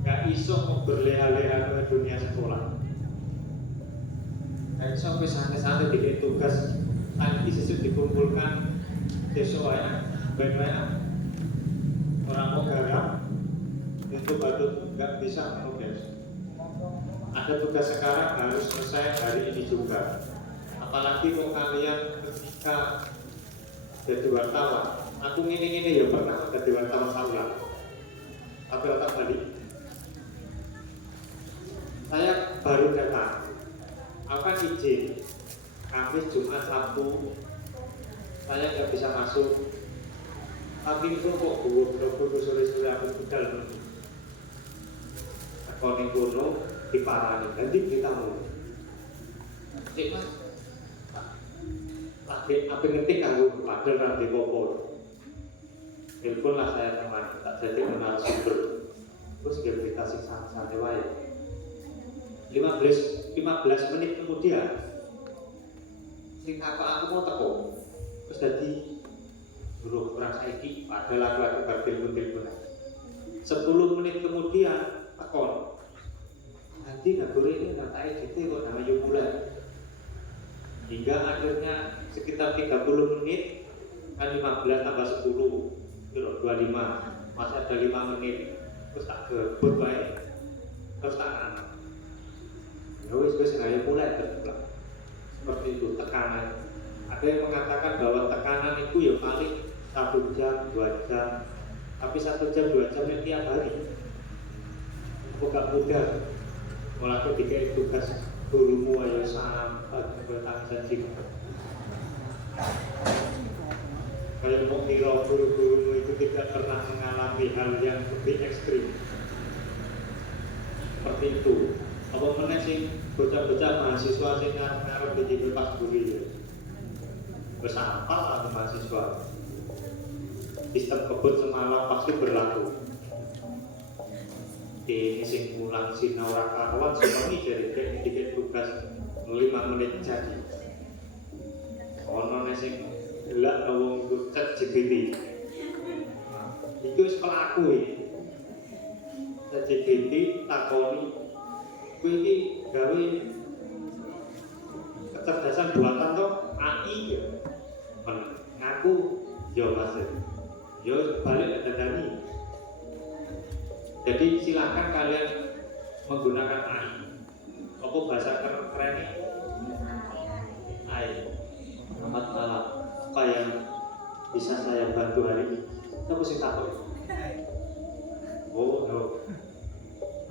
gak iso mau berleha-leha ke dunia sekolah. Gak iso santai-santai bikin tugas nanti sesuatu dikumpulkan sesuai baik-baik orang mau garap itu baru gak bisa progres. Ada tugas sekarang harus selesai hari ini juga. Apalagi kalau kalian ketika jadi wartawan, aku ngini ya pernah jadi wartawan salah. Tapi otak balik. Saya baru datang. Akan izin Kamis, Jumat, Sabtu saya nggak bisa masuk. Tapi itu kok guru sore-sore aku tinggal aku ning kono diparani. Nanti kita mau cek mas lagi apa ngetik kanggo padahal nanti popol. Telepon lah saya teman, tak jadi narasumber. Terus dia berita sing santai wae. 15 menit kemudian sing aku mau teko terus dadi guru kurang saiki padahal aku bar telepon 10 menit kemudian tekon nanti nggak gore ini nggak tahu gitu kok namanya mulai hingga akhirnya sekitar 30 menit kan 15 tambah 10 25 masih ada 5 menit terus tak gebut baik terus tak anak wis ayo mulai terpulang. Seperti itu tekanan. Ada yang mengatakan bahwa tekanan itu ya paling 1 jam, 2 jam. Tapi 1 jam, 2 jam itu tiap hari. Bukan mudah. Mulai dikai tugas gurumu ayo sampai bertanggung jawab. Kalau mau kira guru-guru itu tidak pernah mengalami hal yang lebih ekstrim seperti itu. Apa meneh sing bocah-bocah mahasiswa sing ngarep di pas buri ya. Wis apal lah mahasiswa. Sistem kebut semalam pasti berlaku. Ini sing mulang sinau ora karuan seperti dari dikit tugas 5 menit jadi. Ono sing gelak wong iku chat GPT. Iku wis pelaku iki. Chat GPT takoni kowe iki gawe kecerdasan buatan to AI ya. Ngaku yo Mas. Yo balik ke Dani. Jadi silakan kalian menggunakan AI. Apa bahasa keren ini? AI. Selamat malam. Apa yang bisa saya bantu hari ini? Kita mesti takut. Oh no.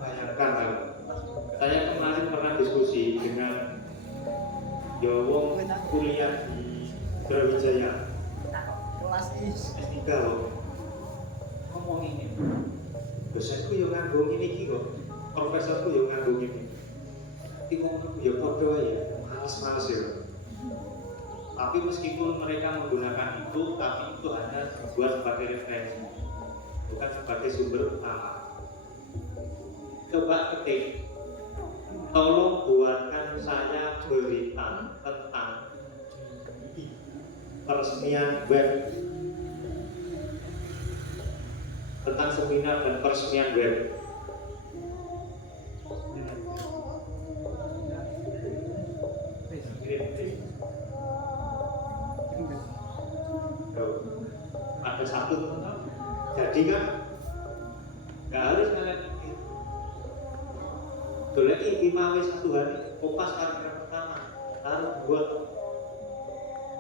Bayangkan kan. Saya kemarin pernah diskusi dengan Yowong kuliah di Brawijaya. Kelas is. S3 loh. Ngomong ini. Dosenku yang nganggung ini iki kok. Profesorku yang nganggung ini. Tapi ngomongku ya podo ya. Males ya. Tapi meskipun mereka menggunakan itu, tapi itu hanya dibuat sebagai referensi, bukan sebagai sumber utama. Coba ketik, tolong buatkan saya berita tentang peresmian web, tentang seminar dan peresmian web. Ada satu, jadi kan nggak harus kalian dolek iki mawe satu hari kopas karakter pertama taruh buat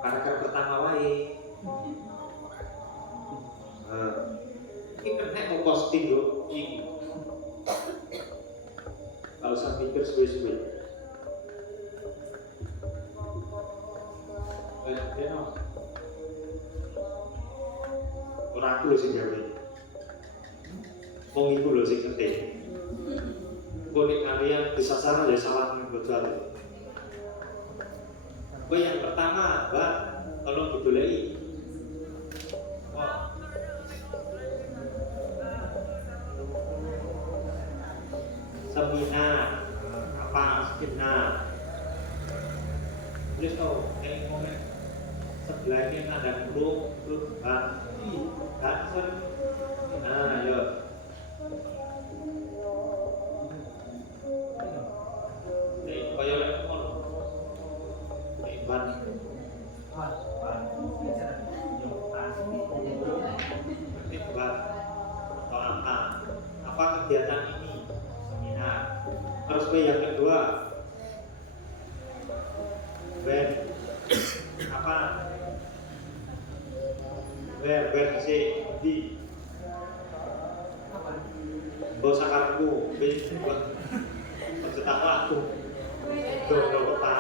karakter pertama wae. Ini kena mau posting yo iki nggak usah mikir suwe-suwe. Orang aku lho sing gawe. Wong iku lho sing penting. Boleh kalian disasar ya salah bocah. Kowe yang pertama, Mbak, tolong didolei. Wah. Seminar apa seminar? Tulis tau, ngomong sebelahnya ada burung, Mbak. Nah, ayo. Nih, kaya lek ngono. Nih, ban. Nih, ban. Apa kegiatan ini? Seminar. Terus yang kedua, band. Apa? Versi di bosa karku buat pencetak laku do kota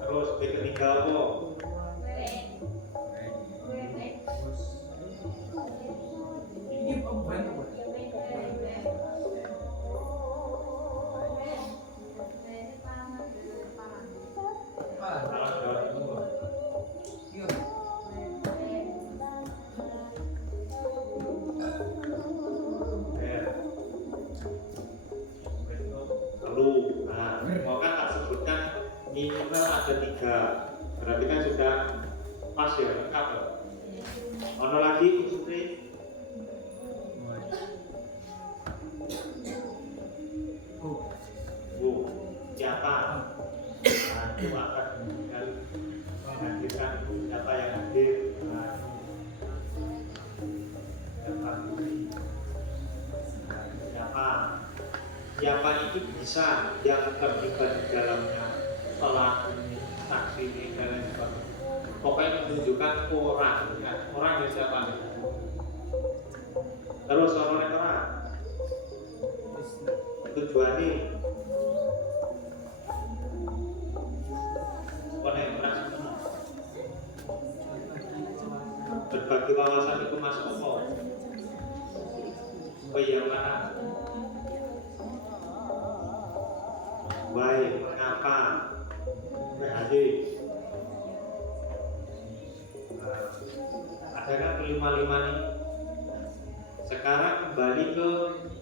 terus ketiga apa Ini pembantu. minimal ada 3, berarti kan sudah pas ya, lengkap ya. Ono lagi Putri? Siapa? Nah, itu akan menghadirkan siapa yang hadir. Nah, siapa itu bisa yang terlibat di dalamnya, pelaku ini, saksi ini, dan lain sebagainya. Pokoknya menunjukkan orang, ya. Orang yang siapa nih? Terus orang. Itu Tuani berbagi wawasan itu masuk apa? Yang mana? Baik, mengapa? PHD ada kan kelima-lima nih. Sekarang kembali ke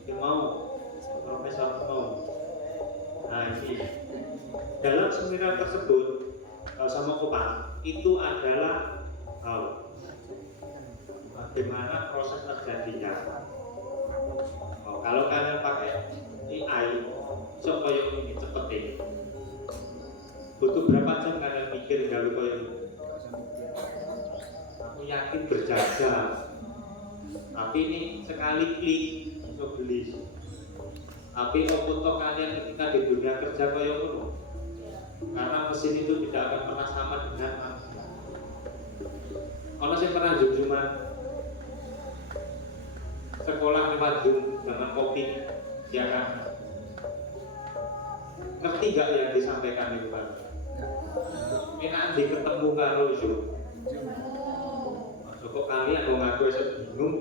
yang mau Profesor mau. Nah ini dalam seminar tersebut sama Kopas itu adalah bagaimana proses terjadinya. Kalau kalian pakai AI, supaya ini cepetin, butuh berapa jam kalian mikir gawe koyo ini? Aku yakin berjam-jam. Tapi ini sekali klik bisa beli. Tapi foto kalian ketika di dunia kerja koyo ngono. Karena mesin itu tidak akan pernah sama dengan manusia. Kalau saya pernah zoom-zooman sekolah lewat Zoom dengan kopi, ya kan? Ngerti gak yang disampaikan itu kan? Enak di ketemu karo Zoom. Kok kalian mau ngaku bingung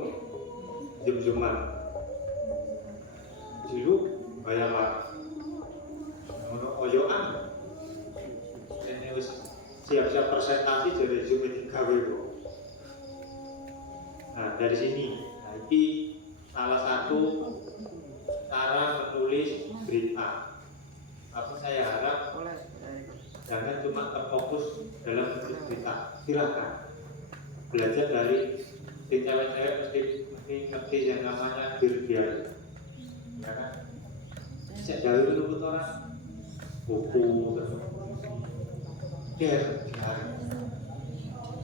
Zoom-zooman. Dulu kayak apa? Menurut oyoan ini wis siap-siap presentasi dari Zoom ini gawe. Nah dari sini, ini salah satu cara menulis berita. Tapi saya harap jangan cuma terfokus dalam menulis berita. Silakan belajar dari cewek-cewek mesti ngerti yang namanya dirbiar. Ya kan? Sejak dahulu menurut orang buku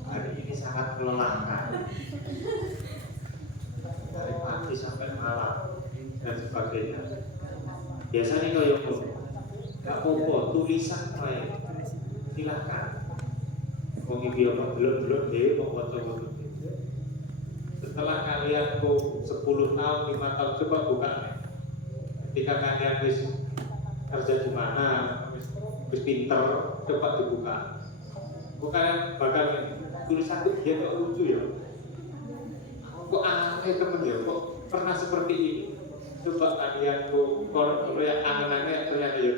hari ini sangat melelahkan dari pagi sampai malam dan sebagainya. Biasanya kalau nggak apa-apa tulisan kayak silahkan mau belum deh mau foto-foto. Setelah kalian 10 tahun 5 tahun coba buka. Ketika kalian kerja di mana, wis pinter, coba dibuka. Bukan bahkan tulisan itu dia kok lucu ya. Kok aneh temen ya, kok pernah seperti ini. Coba kalian kalau yang aneh-aneh ternyata ya.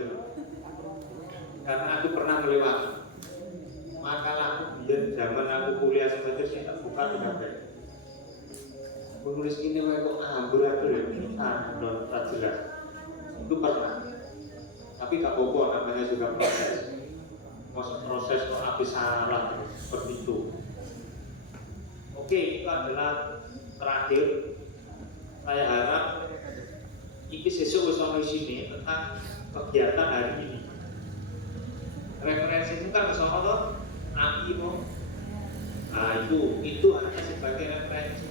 Karena aku pernah melewati. Makalah dia zaman aku kuliah semester saya tak buka di kafe. Menulis ini kok amburatur ya, tak jelas. Itu pernah. Tapi gak apa-apa, namanya juga proses. Proses kok habis salah seperti itu. Oke, itu adalah terakhir. Saya harap ini sesuk wis ono isine tentang kegiatan hari ini. Referensi itu kan wis ono to, AI mo. Nah, itu hanya sebagai referensi.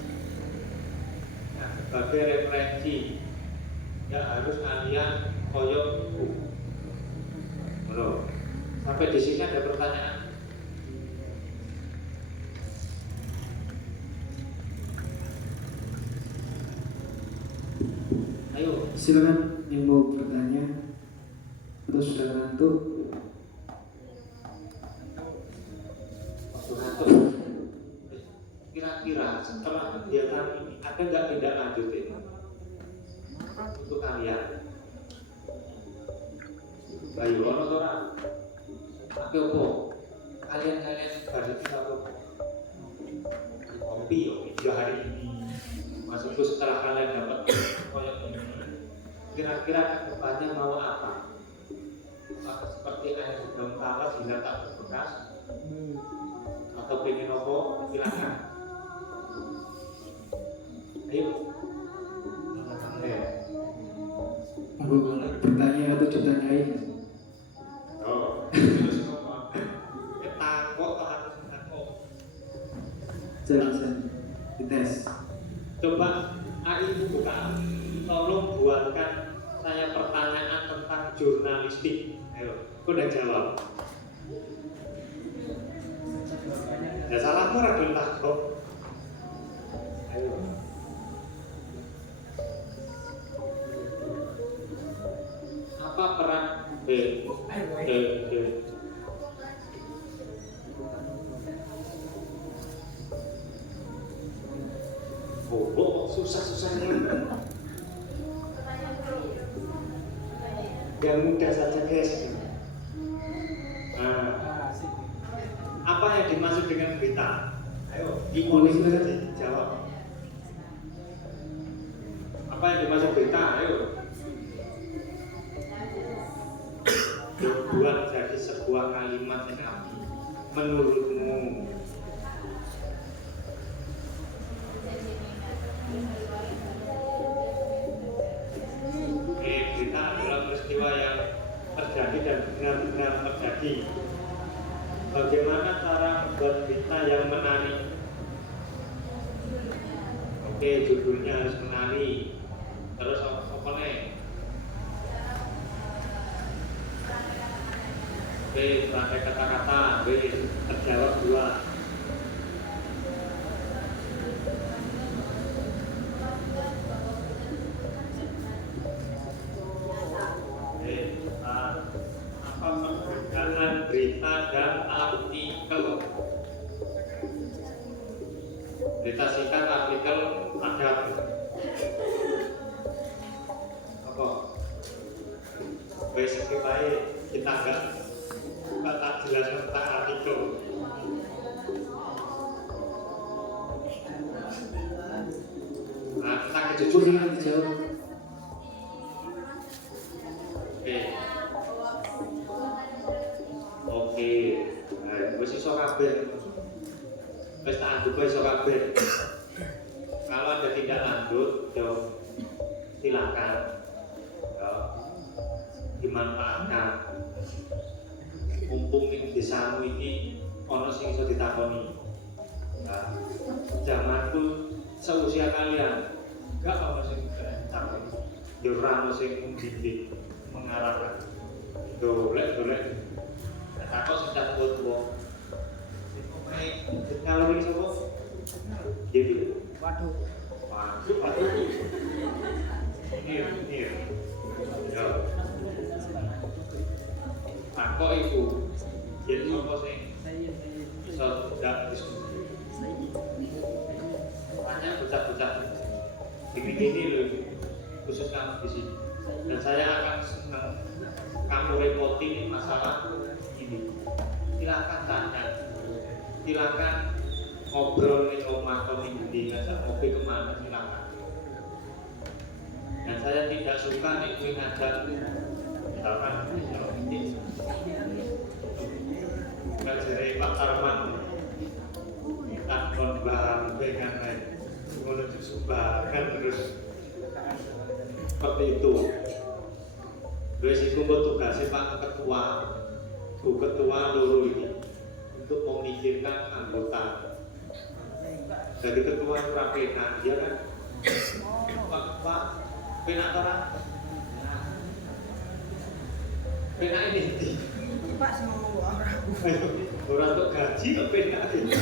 Nah, sebagai referensi ya harus kalian koyok buku. Belum. Sampai di sini ada pertanyaan. Ayo, Silakan yang mau bertanya atau sudah ngantuk. waktu ngantuk. Kira-kira setelah kegiatan ini ada nggak tindak lanjut ini untuk kalian? Ayo, ono to ora? Tapi apa? Kalian pada kita apa? Kopi yo hari ini. Maksudku setelah kalian dapat proyek ini, kira-kira kedepannya mau apa? Apakah seperti air dalam talas hingga tak berbekas? Atau pengen apa? Silakan. Ayo. Aku bertanya atau ditanyain? Oh. Takut atau harus takut? Jangan dites. Coba AI buka, tolong buatkan saya pertanyaan tentang jurnalistik. Ayo, aku udah jawab. Ya salahmu radul takut. Ayo. susah-susahnya? Yang mudah saja guys. Nah, apa yang dimaksud dengan berita? Ayo, boleh jawab. Apa yang dimaksud berita? Ayo. Dibuat jadi sebuah kalimat yang rapi. Menurutmu? Berita adalah peristiwa yang terjadi dan benar-benar terjadi. Bagaimana cara membuat berita yang menarik? Oke, judulnya harus menarik. Terus apa nih? B, pakai kata-kata. B, terjawab 2. Apa perbedaan berita dan artikel? Berita singkat, artikel padat. Apa? Basic baik kita tak jelas tentang artikel. Nah, kita kejujuran dijawab. Oke, wis iso kabeh. Wis tak anggap iso kabeh. Kalau ada tindak lanjut, yo silakan. Dimanfaatkan. Mumpung ning desamu iki ana sing iso ditakoni. Nah, zamanku seusia kalian enggak ana sing ditakoni. Yo ora ana sing membimbing, mengarahkan. Golek. Takut sudah tua. Kalau ini semua, gitu. Waduh. Ini. Ya. Takut itu. Jadi apa sih? Sudah diskusi. Banyak bocah-bocah. Begini loh, khusus kamu di sini. Dan saya akan senang kamu repotin masalah ini. Silakan tanya, silakan ngobrol nih rumah atau di ngajak ngopi kemana silakan. Dan saya tidak suka nih ngajak misalkan ini ngajari Pak Tarman takon barang dengan lain menuju sumbangan terus seperti itu. Terus itu tugasnya Pak Ketua, Bu Ketua loro ini untuk memikirkan anggota. Dari Ketua Rapena, dia kan Pak penak orang, penak ini. Pak semua orang. Orang untuk gaji, penak ini.